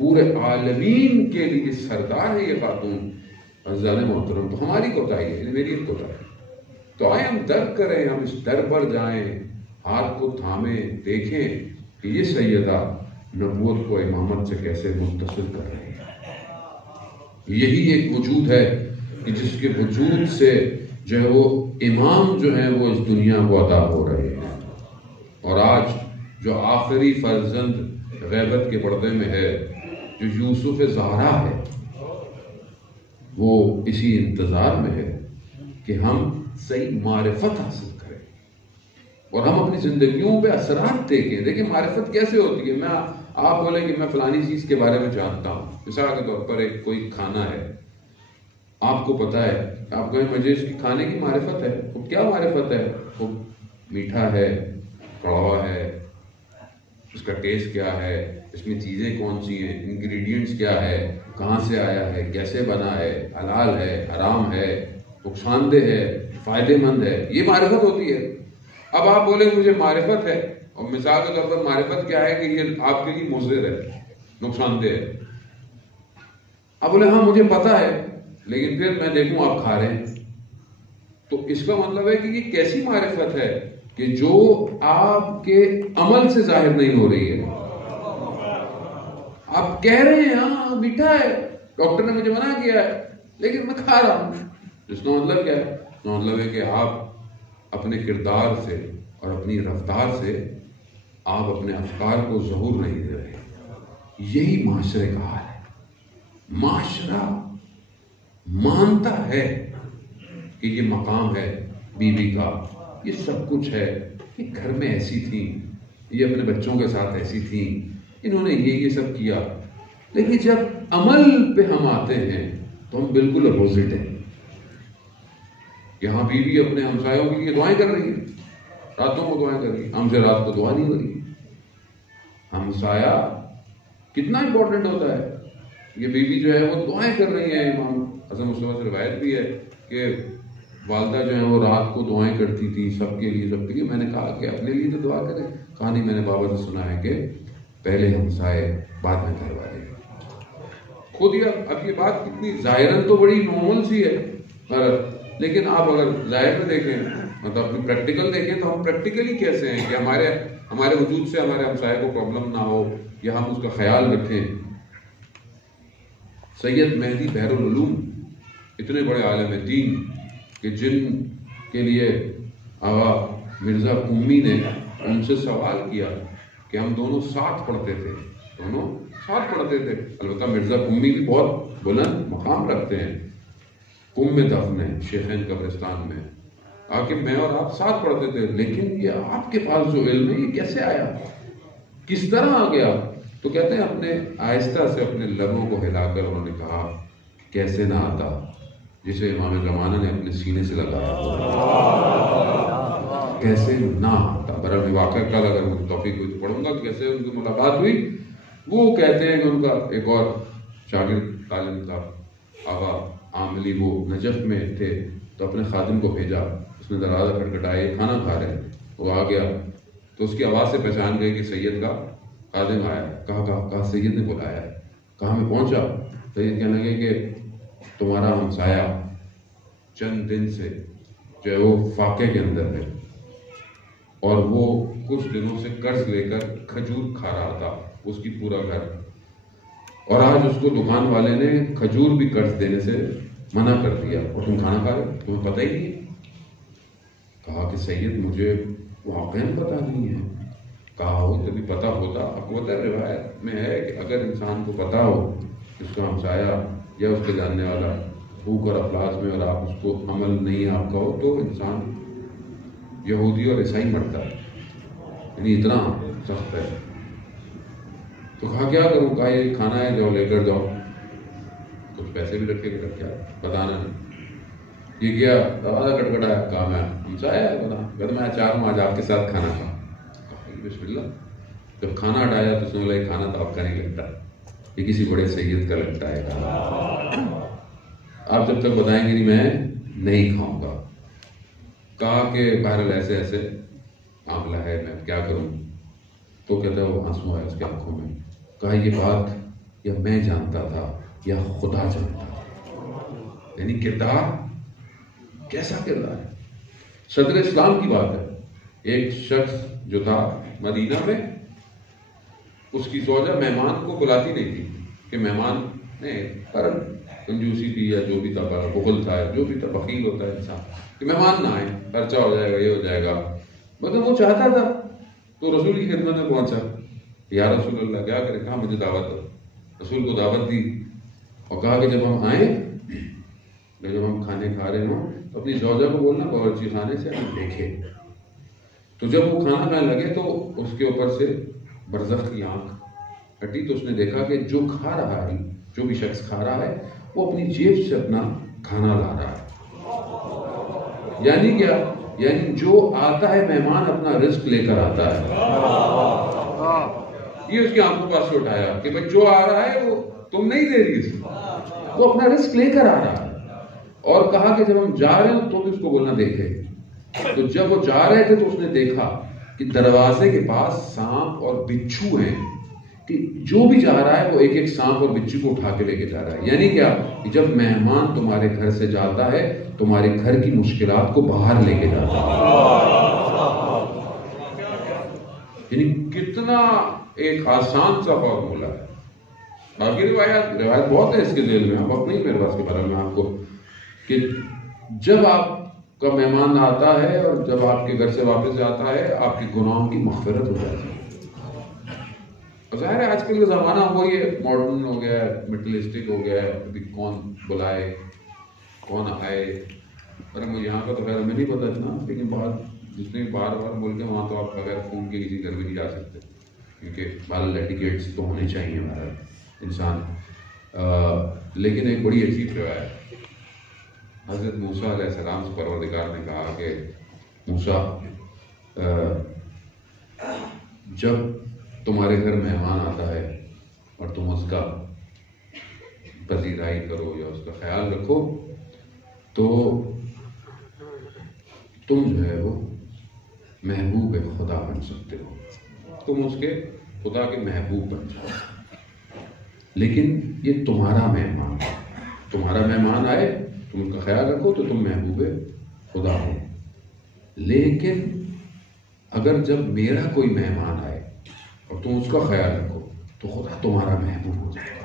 پورے عالمین کے لیے سردار ہے یہ خاتون، عزیزان محترم، تو ہماری کوتاہی ہے، میری کوتاہی ہے۔ تو آئے ہم درک کریں، ہم اس در پر جائیں، ہاتھ کو تھامیں، دیکھیں کہ یہ سیدہ نبوت کو امامت سے کیسے متصل کر رہی ہے۔ یہی ایک وجود ہے کہ جس کے وجود سے جو ہے وہ امام جو ہیں وہ اس دنیا کو عطا ہو رہے ہیں۔ اور آج جو آخری فرزند غیبت کے پردے میں ہے، جو یوسف زہرا ہے، وہ اسی انتظار میں ہے کہ ہم صحیح معرفت حاصل کریں اور ہم اپنی زندگیوں پہ اثرات دیکھیں۔ دیکھیں معرفت کیسے ہوتی ہے۔ آپ بولیں کہ میں فلانی چیز کے بارے میں جانتا ہوں، مثال کے طور پر کوئی کھانا ہے، آپ کو پتا ہے، آپ کہیں مجھے اس کی کھانے کی معرفت ہے، وہ کیا معرفت ہے؟ وہ میٹھا ہے، کڑوا ہے، اس کا ٹیسٹ کیا ہے، اس میں چیزیں کون سی ہیں، انگریڈینٹس کیا ہے، کہاں سے آیا ہے، کیسے بنا ہے، حلال ہے، حرام ہے، نقصان دہ ہے، فائدے مند ہے، یہ معرفت ہوتی ہے۔ اب آپ بولیں مجھے معرفت ہے، اور مثال کے طور پر معرفت کیا ہے کہ یہ آپ کے لیے مضر ہے، نقصان دہ ہے۔ اب بولے ہاں مجھے پتا ہے، لیکن پھر میں دیکھوں آپ کھا رہے ہیں، تو اس کا مطلب ہے کہ یہ کیسی معرفت ہے کہ جو آپ کے عمل سے ظاہر نہیں ہو رہی ہے۔ آپ کہہ رہے ہیں ہاں میٹھا ہے، ڈاکٹر نے مجھے منع کیا ہے، لیکن میں کھا رہا ہوں۔ اس کا مطلب کیا ہے؟ اس کا مطلب ہے کہ آپ اپنے کردار سے اور اپنی رفتار سے آپ اپنے افکار کو ظہور نہیں دے رہے۔ یہی معاشرے کا حال ہے۔ معاشرہ مانتا ہے کہ یہ مقام ہے بیوی کا، یہ سب کچھ ہے، یہ گھر میں ایسی تھی، یہ اپنے بچوں کے ساتھ ایسی تھی، انہوں نے یہ سب کیا، لیکن جب عمل پہ ہم آتے ہیں تو ہم بالکل اپوزٹ ہیں۔ یہاں بیوی اپنے ہمسایوں کے لیے دعائیں کر رہی ہے، راتوں کو دعائیں کر رہی ہے، ہم سے رات کو دعا نہیں ہو رہی۔ ہمسایہ کتنا امپورٹنٹ ہوتا ہے۔ یہ بیوی جو ہے وہ دعائیں کر رہی ہے۔ امام حسن مصطفیٰ سے روایت بھی ہے کہ والدہ جو ہیں وہ رات کو دعائیں کرتی تھی سب کے لیے۔ میں نے کہا کہ اپنے لیے تو دعا کریں۔ کہا نہیں، میں نے بابا سے سنا ہے کہ پہلے ہمسائے بعد میں گھر والے۔ خود یہ اب یہ بات کتنی ظاہراً تو بڑی نارمل سی ہے، لیکن آپ اگر ظاہر میں دیکھیں، مطلب اپنی پریکٹیکل دیکھیں تو ہم پریکٹیکلی کیسے ہیں کہ ہمارے وجود سے ہمارے ہمسائے کو پرابلم نہ ہو یا ہم اس کا خیال رکھیں۔ سید مہدی بحر العلوم اتنے بڑے عالم دین کہ جن کے لیے آغا مرزا امی نے ان سے سوال کیا کہ ہم دونوں ساتھ پڑھتے تھے، البتہ مرزا امی بھی بہت بلند مقام رکھتے ہیں، قم میں دفن ہے شیخین قبرستان میں، کہ میں اور آپ ساتھ پڑھتے تھے، لیکن یہ آپ کے پاس جو علم ہے یہ کیسے آیا، کس طرح آ گیا؟ تو کہتے ہیں اپنے آہستہ سے اپنے لبوں کو ہلا کر انہوں نے کہا کیسے نہ آتا، جسے امام زمانہ نے اپنے سینے سے لگایا، کیسے نہ آتا۔ برابر واقعہ کل اگر مجھے توفیق ہوئی تو پڑھوں گا کہ کیسے ان کی ملاقات ہوئی۔ وہ کہتے ہیں کہ ان کا ایک اور شاگرد طالب تھا آغا عاملی، وہ نجف میں تھے، تو اپنے خادم کو بھیجا، اس نے دروازہ کھٹکھٹایا، کھانا کھا رہے ہیں، وہ آ گیا تو اس کی آواز سے پہچان گئے کہ سید کا خادم آیا ہے۔ کہا سید نے بلایا ہے۔ کہاں میں پہنچا، سید کہنے لگے کہ تمہارا ہمسایہ چند دن سے جو ہے وہ فاقے کے اندر ہے، اور وہ کچھ دنوں سے قرض لے کر کھجور کھا رہا تھا، اس کی پورا گھر، اور آج اس کو دکان والے نے کھجور بھی قرض دینے سے منع کر دیا، اور تم کھانا کھا رہے، تمہیں پتہ ہی نہیں۔ کہا کہ سید مجھے واقعاً پتہ نہیں ہے، کہا ہو، یعنی پتہ ہوتا. آپ کو پتہ ہے روایت میں ہے کہ اگر انسان کو پتہ ہو اس کا ہمسایہ یا اس کے جاننے والا بھوک اور افلاس میں اور آپ اس کو عمل نہیں آپ کا ہو تو انسان یہودی اور عیسائی مرتا ہے، یعنی اتنا سخت ہے. تو کہا کیا کروں؟ کہا یہ کھانا ہے، جاؤ لے کر جاؤ. کچھ پیسے بھی رکھے گا، کیا بتانا نہیں. یہ کیا دروازہ کٹکھٹایا، کہا میں ہمسایہ ہے بتا، کہتا میں چاہ ہوں آج آپ کے ساتھ کھانا کھاؤں. بسم اللہ. جب کھانا ہٹایا تو اس نے بولا یہ کھانا تو آپ کا نہیں لگتا، یہ کسی بڑے سید کا لگتا ہے کھانا، آپ جب تک بتائیں گے نہیں میں نہیں کھاؤں گا. کہا کہ بہرحال ایسے ایسے معاملہ ہے، میں کیا کروں؟ تو کہتا ہے وہ آنسو ہے اس کی آنکھوں میں. کہا یہ بات یا میں جانتا تھا یا خدا جانتا تھا. یعنی کردار کیسا کردار ہے، صدر اسلام کی بات ہے. ایک شخص جو تھا مدینہ میں، اس کی زوجہ مہمان کو بلاتی نہیں تھی کہ مہمان نے پر کنجوسی تھی یا جو بھی تھا، بخل تھا، جو بھی تھا، بخیل ہوتا ہے انسان کہ مہمان نہ آئے، خرچہ ہو جائے گا، یہ ہو جائے گا. مطلب وہ چاہتا تھا. تو رسول کی خدمت میں پہنچا، یا رسول اللہ کیا کرے؟ کہا مجھے دعوت دو. رسول کو دعوت دی اور کہا کہ جب ہم آئیں، جب ہم کھانے کھا رہے ہوں تو اپنی زوجہ کو بولنا باورچی خانے سے ہم دیکھے. تو جب وہ کھانا کھانے لگے تو اس کے اوپر سے برزخ کی آنکھ ہٹی تو اس نے دیکھا کہ جو کھا رہا ہے، جو بھی شخص کھا رہا ہے وہ اپنی جیب سے اپنا کھانا لا رہا ہے. یعنی کیا؟ یعنی جو آتا ہے مہمان اپنا رزق لے کر آتا ہے. یہ اس کی آنکھوں پاس سے اٹھایا کہ بھائی جو آ رہا ہے وہ تم نہیں دے رہی، وہ اپنا رزق لے کر آ رہا ہے. اور کہا کہ جب ہم جا رہے ہوں تو بھی اس کو بولنا دیکھے. تو جب وہ جا رہے تھے تو اس نے دیکھا کہ دروازے کے پاس سانپ اور بچھو ہیں، کہ جو بھی جا رہا ہے وہ ایک ایک سانپ اور بچھو کو اٹھا کے لے کے جا رہا ہے. یعنی کیا؟ کہ جب مہمان تمہارے گھر سے جاتا ہے تمہارے گھر کی مشکلات کو باہر لے کے جاتا ہے. یعنی کتنا ایک آسان سا فارمولا ہے. باقی روایت بہت ہے اس کے ذیل میں، وقت نہیں میرے پاس کے بارے میں آپ کو، کہ جب آپ کا مہمان آتا ہے اور جب آپ کے گھر سے واپس جاتا ہے آپ کے گناہوں کی مغفرت ہو جاتی ہے. اور ظاہر ہے آج کل کا زمانہ وہی ہے، ماڈرن ہو گیا ہے، میٹرلسٹک ہو گیا ہے. ابھی کون بلائے کون آئے. اور مجھے یہاں کا تو خیر ہمیں نہیں پتا اتنا، لیکن بات جتنے بھی باہر ملک ہیں وہاں تو آپ بغیر فون کے کسی گھر میں نہیں جا سکتے، کیونکہ بال ایٹیکیٹس تو ہونے چاہیے ہمارا انسان. لیکن ایک بڑی عجیب روایت، حضرت موسیٰ علیہ السلام سے پروردگار نے کہا کہ موسیٰ جب تمہارے گھر مہمان آتا ہے اور تم اس کا پذیرائی کرو یا اس کا خیال رکھو تو تم جو ہے وہ محبوب خدا بن سکتے ہو، تم اس کے خدا کے محبوب بن جاؤ. لیکن یہ تمہارا مہمان آئے تم ان کا خیال رکھو تو تم محبوب خدا ہو. لیکن اگر جب میرا کوئی مہمان آئے اور تم اس کا خیال رکھو تو خدا تمہارا محبوب ہو جائے گا.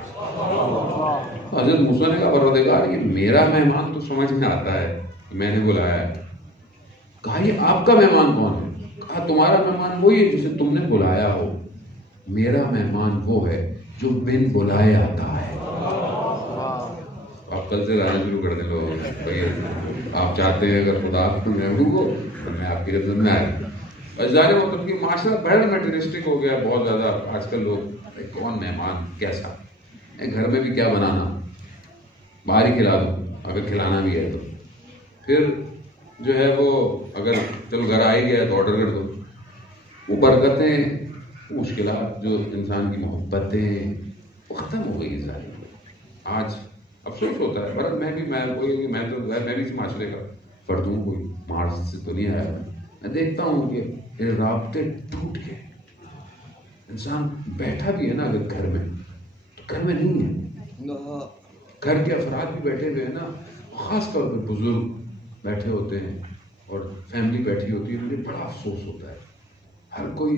حضرت موسیٰ نے کہا پروردگار یہ میرا مہمان تو سمجھ میں آتا ہے، میں نے بلایا ہے. کہا یہ آپ کا مہمان کون ہے؟ کہا تمہارا مہمان وہی ہے جسے تم نے بلایا ہو، میرا مہمان وہ ہے جو بن بلائے آتا ہے. آپ کل سے لانا شروع کر دیں لوگ، آپ چاہتے ہیں اگر خدا آپ کو محبوب ہو تو میں آپ کی خدمت میں آئے. اور ظاہر مطلب کہ معاشرہ بڑا میٹرسٹک ہو گیا بہت زیادہ آج کل. لوگ کون مہمان کیسا، گھر میں بھی کیا بنانا، باہر ہی کھلا دو اگر کھلانا بھی ہے تو. پھر جو ہے وہ اگر چلو گھر آ ہی گیا تو آرڈر کر دو. وہ برکتیں، مشکلات، جو انسان کی محبتیں وہ ختم ہو گئی ساری. آج افسوس ہوتا ہے، پر میں بھی اس معاشرے کا فرد ہوں، کوئی مارس سے تو نہیں آیا. میں دیکھتا ہوں کہ رابطے ٹوٹ گئے. انسان بیٹھا بھی ہے نا اگر گھر میں تو گھر میں نہیں ہے، گھر کے افراد بھی بیٹھے ہوئے ہیں نا، خاص طور پہ بزرگ بیٹھے ہوتے ہیں اور فیملی بیٹھی ہوتی ہے. مجھے بڑا افسوس ہوتا ہے، ہر کوئی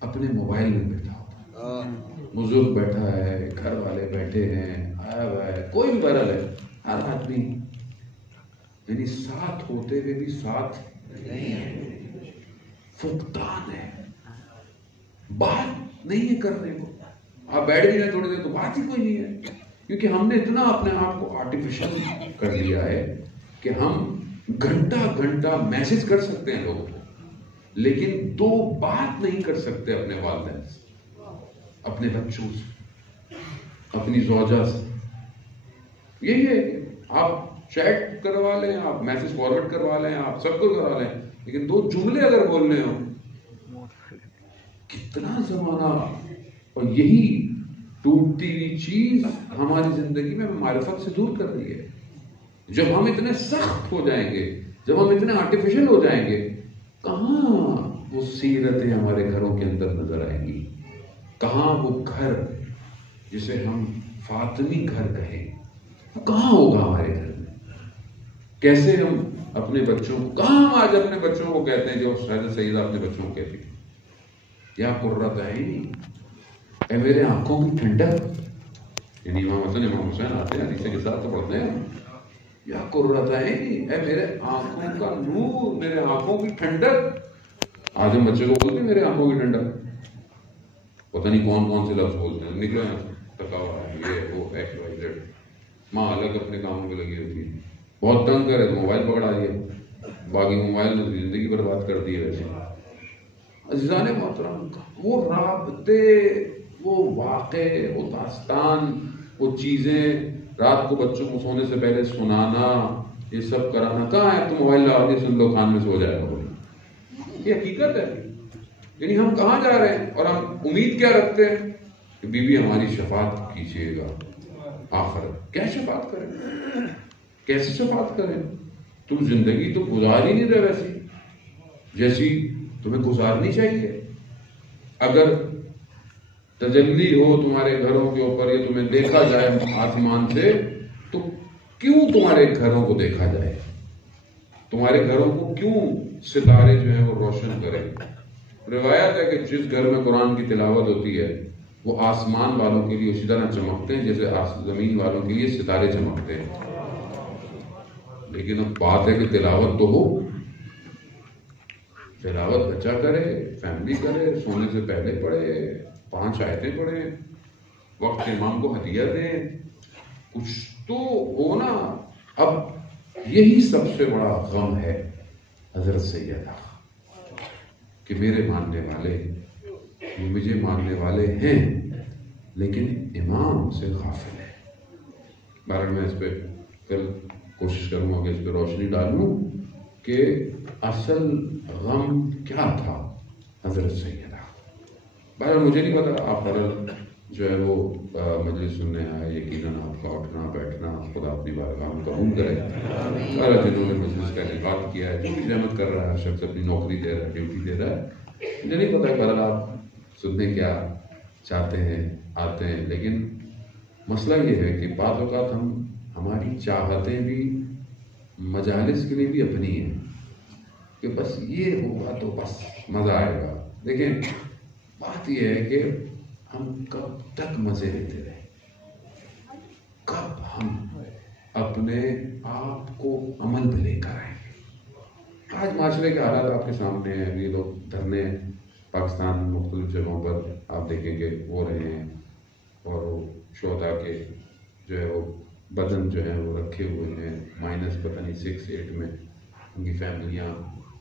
اپنے موبائل میں بیٹھا ہوتا ہے. بزرگ بیٹھا ہے، گھر والے بیٹھے ہیں، آیا ہوا ہے، کوئی بھی بہرحال ہے، ہر آدمی یعنی ساتھ ہوتے ہوئے بھی ساتھ نہیں ہے، فقدان ہے. بات نہیں ہے کرنے کو. آپ بیٹھ بھی جائیں تھوڑی دیر تو بات ہی کوئی نہیں ہے، کیونکہ ہم نے اتنا اپنے آپ کو آرٹیفیشل کر لیا ہے کہ ہم گھنٹہ میسج کر سکتے ہیں لوگوں کو، لیکن دو بات نہیں کر سکتے اپنے والدین سے، اپنے بچوں سے، اپنی زوجہ سے. یہی ہے کہ آپ چیٹ کروا لیں، آپ میسج فارورڈ کروا لیں، آپ سب کچھ کروا لیں، لیکن دو جملے اگر بولنے ہوں، کتنا زمانہ. اور یہی ٹوٹتی ہوئی چیز ہماری زندگی میں معرفت سے دور کر رہی ہے. جب ہم اتنے سخت ہو جائیں گے، جب ہم اتنے آرٹیفیشل ہو جائیں گے، کہاں وہ سیرتیں ہمارے گھروں کے اندر نظر آئیں گی؟ کہاں وہ گھر جسے ہم فاطمی گھر کہیں، وہ کہاں ہوگا ہمارے گھر میں؟ کیسے ہم اپنے بچوں کو، کہاں ہم آج اپنے بچوں کو کہتے ہیں جو حضرت سیدہ اپنے بچوں کو کہتی ہے، یا قرۃ عینی، اے میرے آنکھوں کی ٹھنڈک. یعنی امام حسن امام حسین آتے ہیں حدیث کے ساتھ تو پڑھتے ہیں، یا قرۃ عینی، اے میرے آنکھوں کا نور، میرے آنکھوں کی ٹھنڈک. آج ہم بچے کو بولتے ہیں میرے آنکھوں کی ٹھنڈک، پتہ نہیں کون کون سے لفظ بولتے ہیں، نکلو یہاں سے، تھکا ہوا ہے، یہ وہ ایکس وائی زیڈ. ماں الگ اپنے کاموں میں لگی ہوتی ہے، بہت تنگ کرے تو موبائل پکڑا دیا، باقی موبائل نے زندگی برباد کر دی ہے. ویسے عزیزان محترم، وہ رابطے، وہ واقعے، وہ داستان، وہ چیزیں، رات کو بچوں کو سونے سے پہلے سنانا، یہ سب کرانا، کہاں ہے؟ تو موبائل لگا کے سن لو، کان میں سو جائے گا. یہ حقیقت ہے. یعنی ہم کہاں جا رہے ہیں؟ اور ہم امید کیا رکھتے ہیں کہ بی بی ہماری شفاعت کیجیے گا آخر. کیا شفاعت کریں؟ کیسے شفاعت کریں؟ تم زندگی تو گزار ہی نہیں رہے ویسی جیسی تمہیں گزارنی چاہیے. اگر تجلی ہو تمہارے گھروں کے اوپر، یا تمہیں دیکھا جائے آسمان سے، تو کیوں تمہارے گھروں کو دیکھا جائے؟ تمہارے گھروں کو کیوں ستارے جو ہیں وہ روشن کریں؟ روایت ہے کہ جس گھر میں قرآن کی تلاوت ہوتی ہے وہ آسمان والوں کے لیے اسی طرح چمکتے ہیں جیسے زمین والوں کے لیے ستارے چمکتے ہیں. لیکن اب بات ہے کہ تلاوت تو ہو، تلاوت بچہ کرے، فیملی کرے، سونے سے پہلے پڑھے، 5 آیتیں پڑھے، وقت امام کو ہدیہ دیں، کچھ تو ہو نا. اب یہی سب سے بڑا غم ہے حضرت سیدہ کہ میرے ماننے والے، مجھے ماننے والے ہیں لیکن امام سے غافل ہے. بہرحال میں اس پہ کل کوشش کروں گا کہ اس پہ روشنی ڈالوں کہ اصل غم کیا تھا حضرت سیدہ. بہرحال مجھے نہیں پتا، آپ بہرحال جو ہے وہ مجلس سننے آئے، یقیناً آپ کا اٹھنا بیٹھنا خدا اپنی بارگاہ میں قبول کرے. سارا جنہوں نے مجلس کا انعقاد کیا ہے، جو بھی زحمت کر رہا ہے، شخص اپنی نوکری دے رہا ہے، ڈیوٹی دے رہا ہے، مجھے نہیں پتا بہرحال آپ سننے کیا چاہتے ہیں، آتے ہیں. لیکن مسئلہ یہ ہے کہ بعض اوقات ہماری چاہتیں بھی مجالس کے لیے بھی اپنی ہیں کہ بس یہ ہوگا تو بس مزہ آئے گا. دیکھیں بات یہ ہے کہ ہم کب تک مزے لیتے رہیں، کب ہم اپنے آپ کو عمل پہ لے کر آئیں گے. آج معاشرے کے حالات آپ کے سامنے ہیں. یہ لوگ دھرنے پاکستان میں مختلف جگہوں پر آپ دیکھیں گے ہو رہے ہیں، اور شہداء کے جو ہے وہ بدن جو ہے وہ رکھے ہوئے ہیں مائنس پتہ نہیں 6-8 میں، ان کی فیملیاں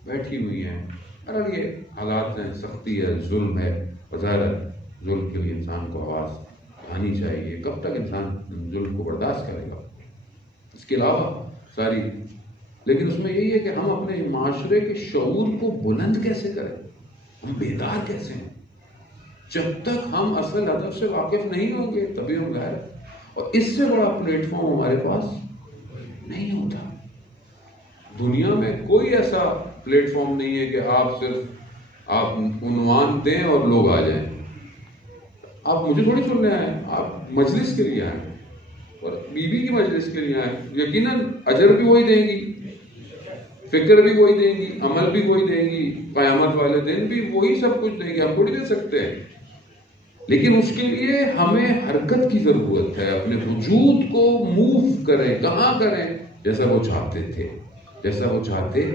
بیٹھی ہوئی ہیں. اور یہ حالات ہیں، سختی ہے، ظلم ہے. بظاہر ظلم کے لیے انسان کو آواز آنی چاہیے. کب تک انسان ظلم کو برداشت کرے گا؟ اس کے علاوہ ساری، لیکن اس میں یہی ہے کہ ہم اپنے معاشرے کے شعور کو بلند کیسے کریں، ہم بیدار کیسے ہیں. جب تک ہم اصل ہدف سے واقف نہیں ہوں گے تبھی ہم غیر. اور اس سے بڑا پلیٹ فارم ہمارے پاس نہیں ہوتا. دنیا میں کوئی ایسا پلیٹ فارم نہیں ہے کہ آپ صرف آپ عنوان دیں اور لوگ آ جائیں. آپ مجھے تھوڑی سننے آئے، آپ مجلس کے لیے آئے، اور بیوی کی مجلس کے لیے آئے. یقیناً اجر بھی وہی دیں گی، فکر بھی وہی دیں گی، عمل بھی وہی دیں گی، قیامت والے دن بھی وہی سب کچھ دیں گی. ہم تھوڑی دے سکتے ہیں. لیکن اس کے لیے ہمیں حرکت کی ضرورت ہے. اپنے وجود کو موو کریں. کہاں کریں؟ جیسا وہ چاہتے تھے، جیسا وہ چاہتے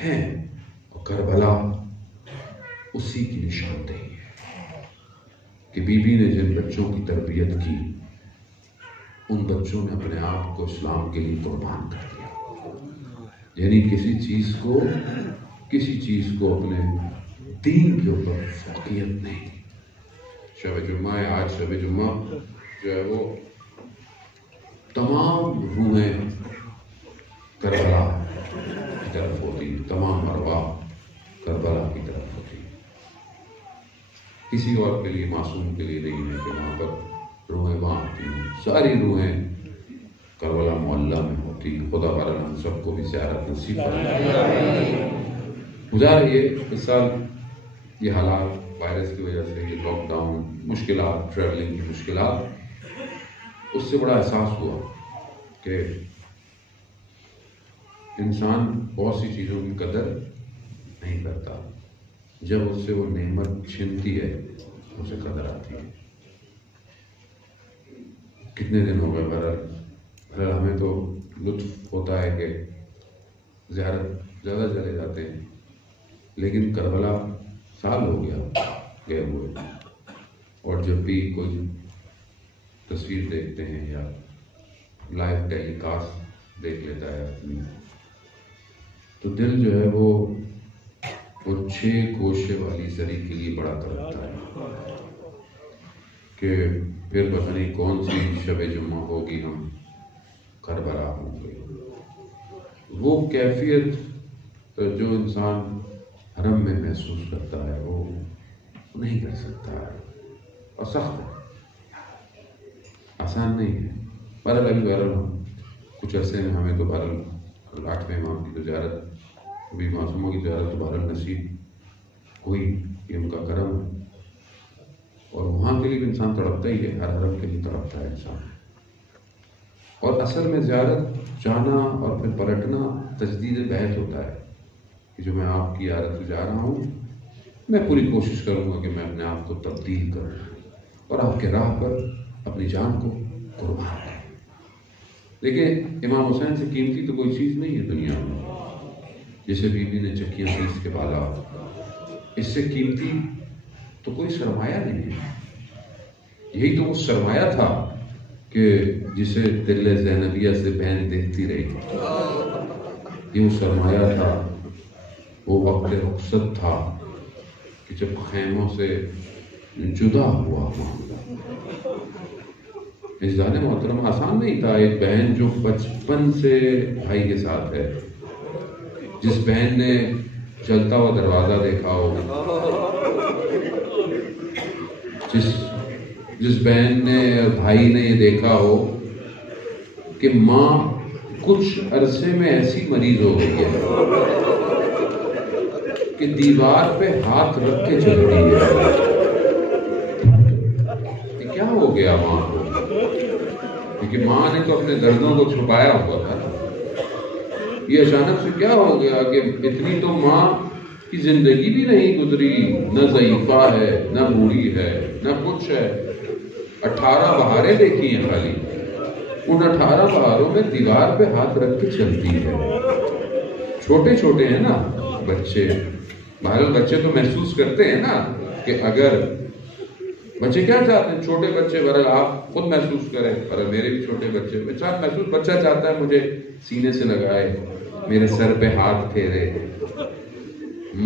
ہیں. اور کربلا اسی کی نشاندہی ہے. کہ بی بی نے جن بچوں کی تربیت کی ان بچوں نے اپنے آپ کو اسلام کے لیے قربان کر دیا، یعنی کسی چیز کو اپنے دین کے اوپر فوقیت نہیں دی۔ شب جمعہ ہے، آج شب جمعہ جو ہے وہ تمام روحیں کربلا کی طرف ہوتی، تمام ارواح کربلا کی طرف ہوتی، کسی اور کے لیے، معصوم کے لیے نہیں ہے کہ وہاں پر روحیں وہاں ہوتی ہیں، ساری روحیں کربلا معلیٰ میں ہوتی۔ خدا بہرحال ہم سب کو بھی زیارت نصیب فرمائے۔ گزار یہ اس سال یہ حالات وائرس کی وجہ سے، یہ لاک ڈاؤن، مشکلات، ٹریولنگ کی مشکلات، اس سے بڑا احساس ہوا کہ انسان بہت سی چیزوں کی قدر نہیں کرتا، جب اس سے وہ نعمت چھنتی ہے اسے قدر آتی ہے۔ کتنے دن ہو گئے بہرحال ہمیں تو لطف ہوتا ہے کہ زیارت زیادہ چلے جاتے ہیں، لیکن کربلا سال ہو گیا گئے ہوئے، اور جب بھی کوئی تصویر دیکھتے ہیں یا لائیو ٹیلی کاسٹ دیکھ لیتا ہے اپنی، تو دل جو ہے وہ 6 گوشے والی زری کے لیے بڑا تڑپتا ہے کہ پھر پتہ نہیں کون سی شب جمعہ ہوگی، ہم کربلا ہوں گے۔ وہ کیفیت جو انسان حرم میں محسوس کرتا ہے وہ نہیں کر سکتا ہے، اور سخت ہے، آسان نہیں ہے۔ بہرحال ہم کچھ عرصے میں ہمیں تو بہرحال 8ویں امام کی زیارت، ابھی معصوموں کی زیارت تو بہرحال نصیب ہوئی، یہ ان کا کرم ہے، اور وہاں کے لیے بھی انسان تڑپتا ہی ہے، ہر حرم کے لیے تڑپتا ہے انسان۔ اور اصل میں زیارت جانا اور پھر پلٹنا تجدید بیعت ہوتا ہے کہ جو میں آپ کی زیارت سے جا رہا ہوں، میں پوری کوشش کروں گا کہ میں اپنے آپ کو تبدیل کروں اور آپ کے راہ پر اپنی جان کو قربان کروں۔ لیکن امام حسین سے قیمتی تو کوئی چیز نہیں ہے دنیا میں، جسے بی بی نے چکیاں پیس کے بالا، اس سے قیمتی تو کوئی سرمایہ نہیں ہے۔ یہی تو وہ سرمایہ تھا کہ جسے دل زینبیہ سے بہن دیکھتی رہی، یہ وہ سرمایہ تھا، وہ وقت رخصت تھا کہ جب خیموں سے جدا ہوا معاملہ۔ اجداد محترم آسان نہیں تھا، ایک بہن جو بچپن سے بھائی کے ساتھ ہے، جس بہن نے چلتا ہوا دروازہ دیکھا ہو، جس بہن نے بھائی نے یہ دیکھا ہو کہ ماں کچھ عرصے میں ایسی مریض ہو گئی ہے کہ دیوار پہ ہاتھ رکھ کے چلتی ہے، یہ کیا ہو گیا ماں کو؟ کیونکہ ماں نے تو اپنے دردوں کو چھپایا ہوا تھا، یہ اچانک سے کیا ہو گیا کہ اتنی تو ماں کی زندگی بھی نہیں گزری، نہ ضعیفہ ہے، نہ بوڑھی ہے، نہ کچھ ہے، 18 بہاریں دیکھی ہیں خالی، ان 18 بہاروں میں دیوار پہ ہاتھ رکھ کے چلتی ہے۔ چھوٹے چھوٹے ہیں نا بچے، بہرحال بچے تو محسوس کرتے ہیں نا کہ اگر بچے کیا چاہتے ہیں، چھوٹے بچے، بہرحال آپ خود محسوس کریں، بہرحال میرے بھی چھوٹے بچے محسوس، بچہ چاہتا ہے مجھے سینے سے لگائے، میرے سر پہ ہاتھ پھیرے۔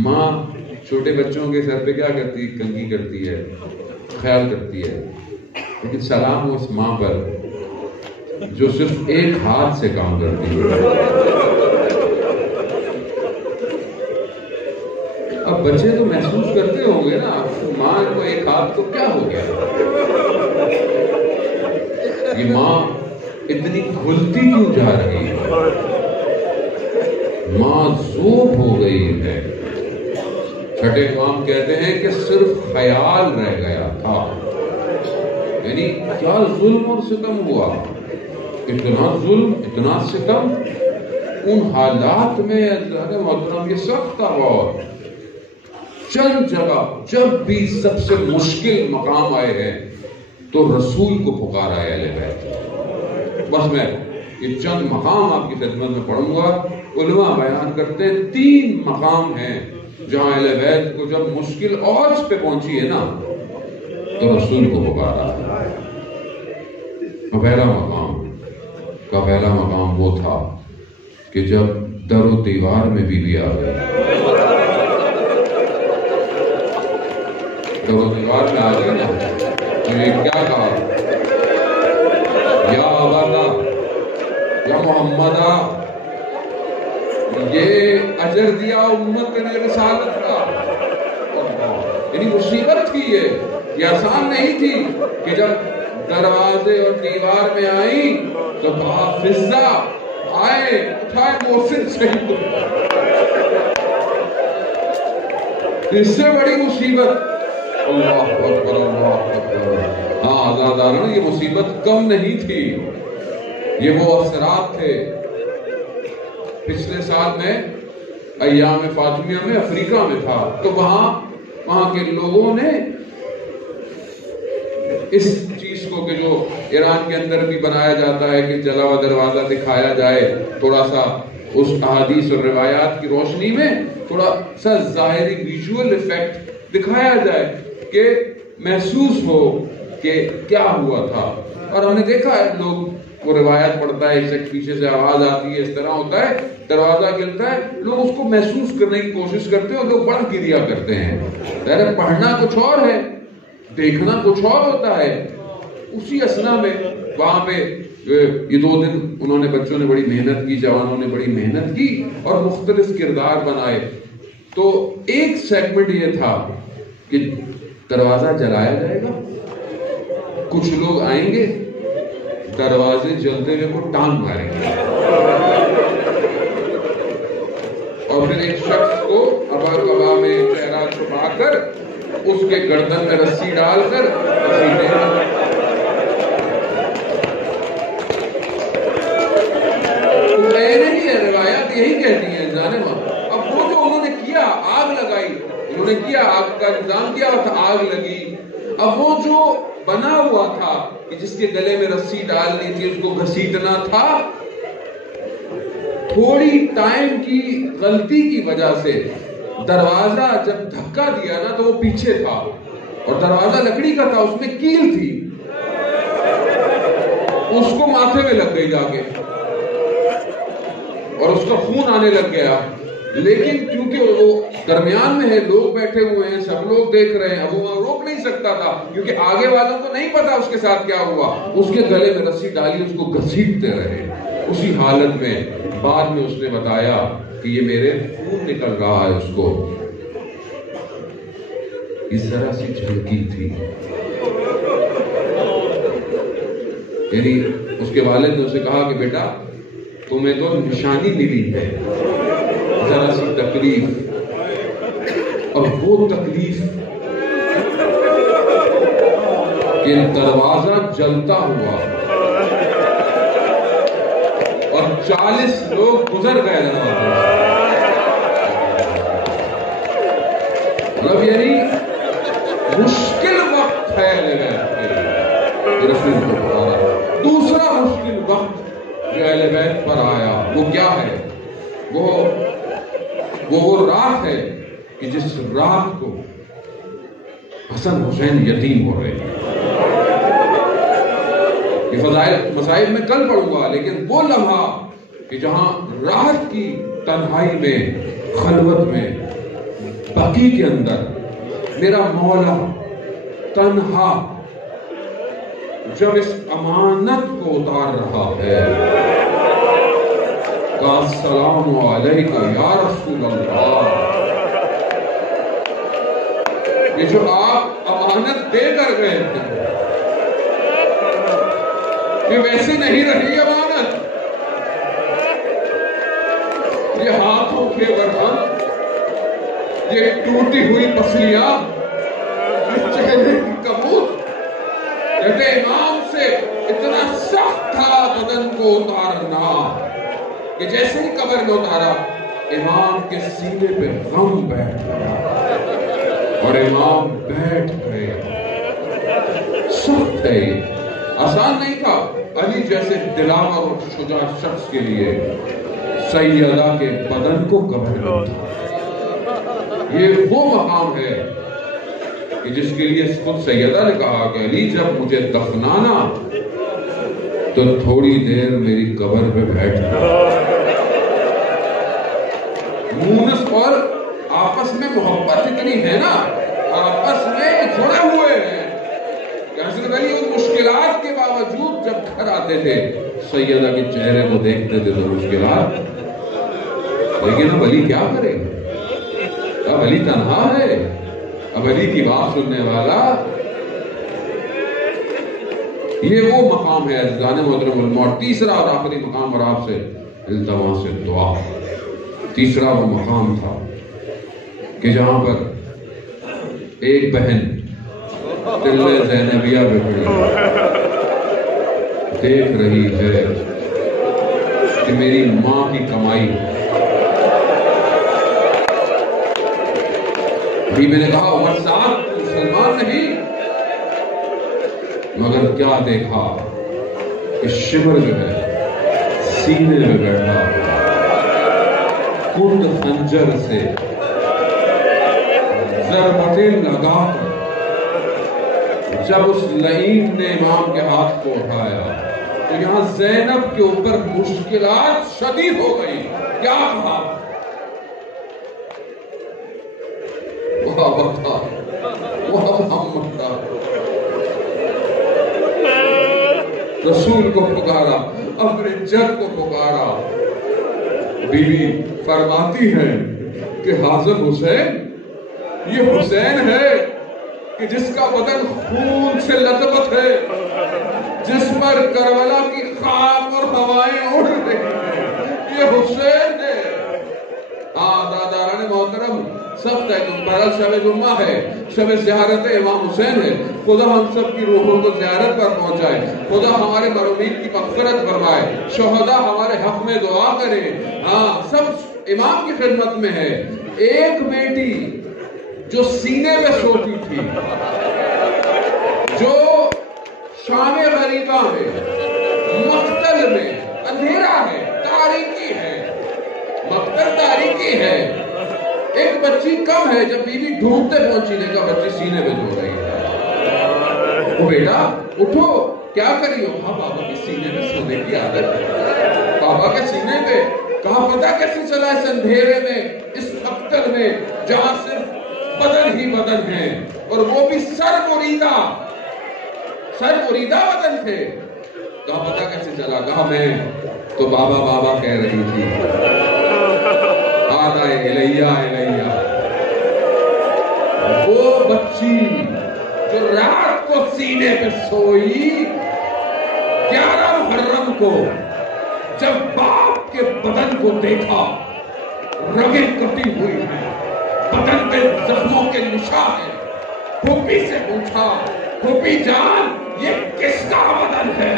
ماں چھوٹے بچوں کے سر پہ کیا کرتی، کنگھی کرتی ہے، خیال کرتی ہے، لیکن سلام اس ماں پر جو صرف ایک ہاتھ سے کام کرتی ہے۔ اب بچے تو محسوس کرتے ہوں گے نا، ماں کو ایک ہاتھ کو کیا ہو گیا، یہ ماں اتنی کھلتی کیوں جا رہی ہے، ماں ذوب ہو گئی ہے۔ چھٹے امام کہتے ہیں کہ صرف خیال رہ گیا تھا، یعنی کیا ظلم اور ستم ہوا، اتنا ظلم، اتنا ستم ان حالات میں۔ محترم یہ سخت تھا، اور چند جگہ جب بھی سب سے مشکل مقام آئے ہیں تو رسول کو پکارا ہے اہل بیت۔ بس میں یہ چند مقام آپ کی خدمت میں پڑھوں گا، علماء بیان کرتے ہیں 3 مقام ہیں جہاں اہل بیت کو جب مشکل اوج پہ پہنچی ہے نا، تو رسول کو پکارا ہے۔ پہلا مقام وہ تھا کہ جب در و دیوار میں بیوی آ گئی، در و دیوار میں آ گئی نا، تو یہ کیا کہا؟ یا ابدا یا محمدہ، یہ اجر دیا امت نے رسالت کا۔ یعنی مصیبت تھی یہ آسان نہیں تھی کہ جب دروازے اور دیوار میں آئی تو کہا فضہ آئے اٹھائے محسن شہید، اس سے بڑی مصیبت اللہ اکبر اللہ اکبر۔ ہاں آزاداروں، یہ مصیبت کم نہیں تھی، یہ وہ اثرات تھے۔ پچھلے سال میں ایام فاطمیہ میں افریقہ میں تھا، تو وہاں کے لوگوں نے اس چیز کو کہ جو ایران کے اندر بھی بنایا جاتا ہے کہ جلا ہوا دروازہ دکھایا جائے، تھوڑا سا اس احادیث اور روایات کی روشنی میں تھوڑا سا ظاہری ویژول ایفیکٹ دکھایا جائے کہ محسوس ہو کہ کیا ہوا تھا۔ اور ہم نے دیکھا ہے لوگ وہ روایت پڑھتا ہے، ایک شخص پیچھے سے آواز آتی ہے، اس طرح ہوتا ہے، دروازہ گرتا ہے، لوگ اس کو محسوس کرنے کی کوشش کرتے ہیں اور لوگ بڑھ گریا کرتے ہیں۔ پڑھنا کچھ اور ہے، دیکھنا کچھ اور ہوتا ہے۔ اسی اسنا میں وہاں پہ یہ 2 دن انہوں نے بچوں نے بڑی محنت کی، جوانوں نے بڑی محنت کی اور مختلف کردار بنائے۔ تو ایک سیگمنٹ یہ تھا کہ دروازہ جلایا جائے گا، کچھ لوگ آئیں گے، دروازے جلتے ہوئے کو ٹانگ ماریں گے، اور پھر ایک شخص کو ابا میں چہرہ چھپا کر اس کے گردن میں رسی ڈال کر روایات یہی کہتی ہیں جانے ماں۔ اب وہ جو انہوں نے کیا، آگ لگائی، انہوں نے کیا، آگ کا انتظام کیا تھا، آگ لگی۔ اب وہ جو بنا ہوا تھا کہ جس کے گلے میں رسی ڈالنی تھی، اس کو گھسیٹنا تھا، تھوڑی ٹائم کی غلطی کی وجہ سے دروازہ جب دھکا دیا نا تو وہ پیچھے تھا، اور دروازہ لکڑی کا تھا، اس میں کیل تھی، اس کو ماتھے میں لگ گئی جا کے اور اس کا خون آنے لگ گیا۔ لیکن کیونکہ وہ درمیان میں ہے، لوگ بیٹھے ہوئے ہیں، سب لوگ دیکھ رہے ہیں، اب وہ روک نہیں سکتا تھا کیونکہ آگے والوں کو نہیں پتا اس کے ساتھ کیا ہوا۔ اس کے گلے میں رسی ڈالی، اس کو گھسیٹتے رہے اسی حالت میں۔ بعد میں اس نے بتایا کہ یہ میرے خون نکل رہا ہے، اس کو اس طرح سے جھلکی تھی۔ یعنی اس کے والد نے اسے کہا کہ بیٹا تمہیں تو نشانی ملی ہے، ذرا سی تکلیف، اور وہ تکلیف کہ دروازہ جلتا ہوا اور 40 لوگ گزر گئے دروازے سے۔ مطلب یعنی مشکل وقت ہے رسول کو پکارا۔ دوسرا مشکل وقت جو اہل بیت پر آیا وہ کیا ہے؟ وہ رات ہے کہ جس رات کو حسن حسین یتیم ہو رہے ہیں۔ یہ فضائل مسائل میں کل پڑھوں گا، لیکن وہ لمحہ کہ جہاں رات کی تنہائی میں، خلوت میں، بقی کے اندر میرا مولا تنہا جب اس امانت کو اتار رہا ہے، السلام علیکہ یا رسول اللہ، یہ جو آپ امانت دے کر گئے تھے یہ ویسے نہیں رہی امانت، یہ ہاتھوں کے برتن، یہ ٹوٹی ہوئی پسلیاں، یہ چہرے کی کبوت، کہتے امام سے اتنا سخت تھا بدن کو اتارنا کہ جیسے ہی قبر میں اتارا امام کے سینے پہ غم بیٹھ گیا اور امام بیٹھ گئے۔ سخت ہے، آسان نہیں تھا علی جیسے دلاور اور شجاع شخص کے لیے سیدہ کے بدن کو قبر میں اتارنا۔ یہ وہ مقام ہے کہ جس کے لیے خود سیدہ نے کہا کہ علی جب مجھے دفنانا تو تھوڑی دیر میری قبر پہ بیٹھنا. مونس اور آپس میں محبت اتنی ہے نا، آپس میں جڑے ہوئے ہیں کہ حضرت علی ان مشکلات کے باوجود جب گھر آتے تھے سیدہ کے چہرے کو دیکھتے تھے تو مشکلات، لیکن اب علی کیا کرے؟ اب علی تنہا ہے، اب علی کی بات سننے والا. یہ وہ مقام ہے عزیزان محترم علماء. اور تیسرا اور آخری مقام، اور آپ سے التماس سے دعا، تیسرا وہ مقام تھا کہ جہاں پر ایک بہن تلے زینبیہ پہ کھڑی دیکھ رہی ہے کہ میری ماں کی کمائی. ابھی میں نے کہا عمر صاحب مسلمان نہیں، مگر کیا دیکھا کہ شمر جو ہے سینے میں بیٹھا کند خنجر سے ضربتیں لگا کر جب اس لعین نے امام کے ہاتھ کو اٹھایا تو یہاں زینب کے اوپر مشکلات شدید ہو گئی. کیا کہا؟ وہ بتا وہ محمد تھا. رسول کو پکارا، اپنے جد کو پکارا. بی بی فرماتی ہے کہ حاضر حسین، یہ حسین ہے کہ جس کا بدن خون سے لطبت ہے، جس پر کربلا کی خاک اور ہوائیں اڑ رہی ہیں، یہ حسین ہے. داداران محترم، سب برال شب جمعہ ہے، شب زیارت امام حسین ہے. خدا ہم سب کی روحوں کو زیارت پر پہنچائے، خدا ہمارے مرحومین کی مغفرت فرمائے، شہداء ہمارے حق میں دعا کرے. سب امام کی خدمت میں ہے. ایک بیٹی جو سینے میں سوتی تھی، جو شام غریبہ میں، مقتل میں، اندھیرا ہے، تاریکی ہے، مقتل تاریکی ہے. ایک بچی کم ہے، جب بی بی ڈھونڈتے پہنچی دیکھا بچی سینے میں سو رہی ہے. وہ بیٹا اٹھو، کیا کری ہو؟ بابا کے سینے میں سونے کی عادت ہے. بابا کے سینے میں. کہا پتا کیسے چلا اس اندھیرے میں، اس مقتل میں جہاں صرف بدن ہی بدن ہے، اور وہ بھی سر مریدہ بدن تھے. کہا پتا کیسے چلا؟ کہا میں تو بابا بابا کہہ رہی تھی. الیہ وہ بچی جو رات کو سینے پہ سوئی، 11 محرم کو جب باپ کے بدن کو دیکھا، رگیں کٹی ہوئی ہیں، بدن پہ زخموں کے نشان ہیں. پھوپھی سے پوچھا، پھوپھی جان یہ کس کا بدن ہے؟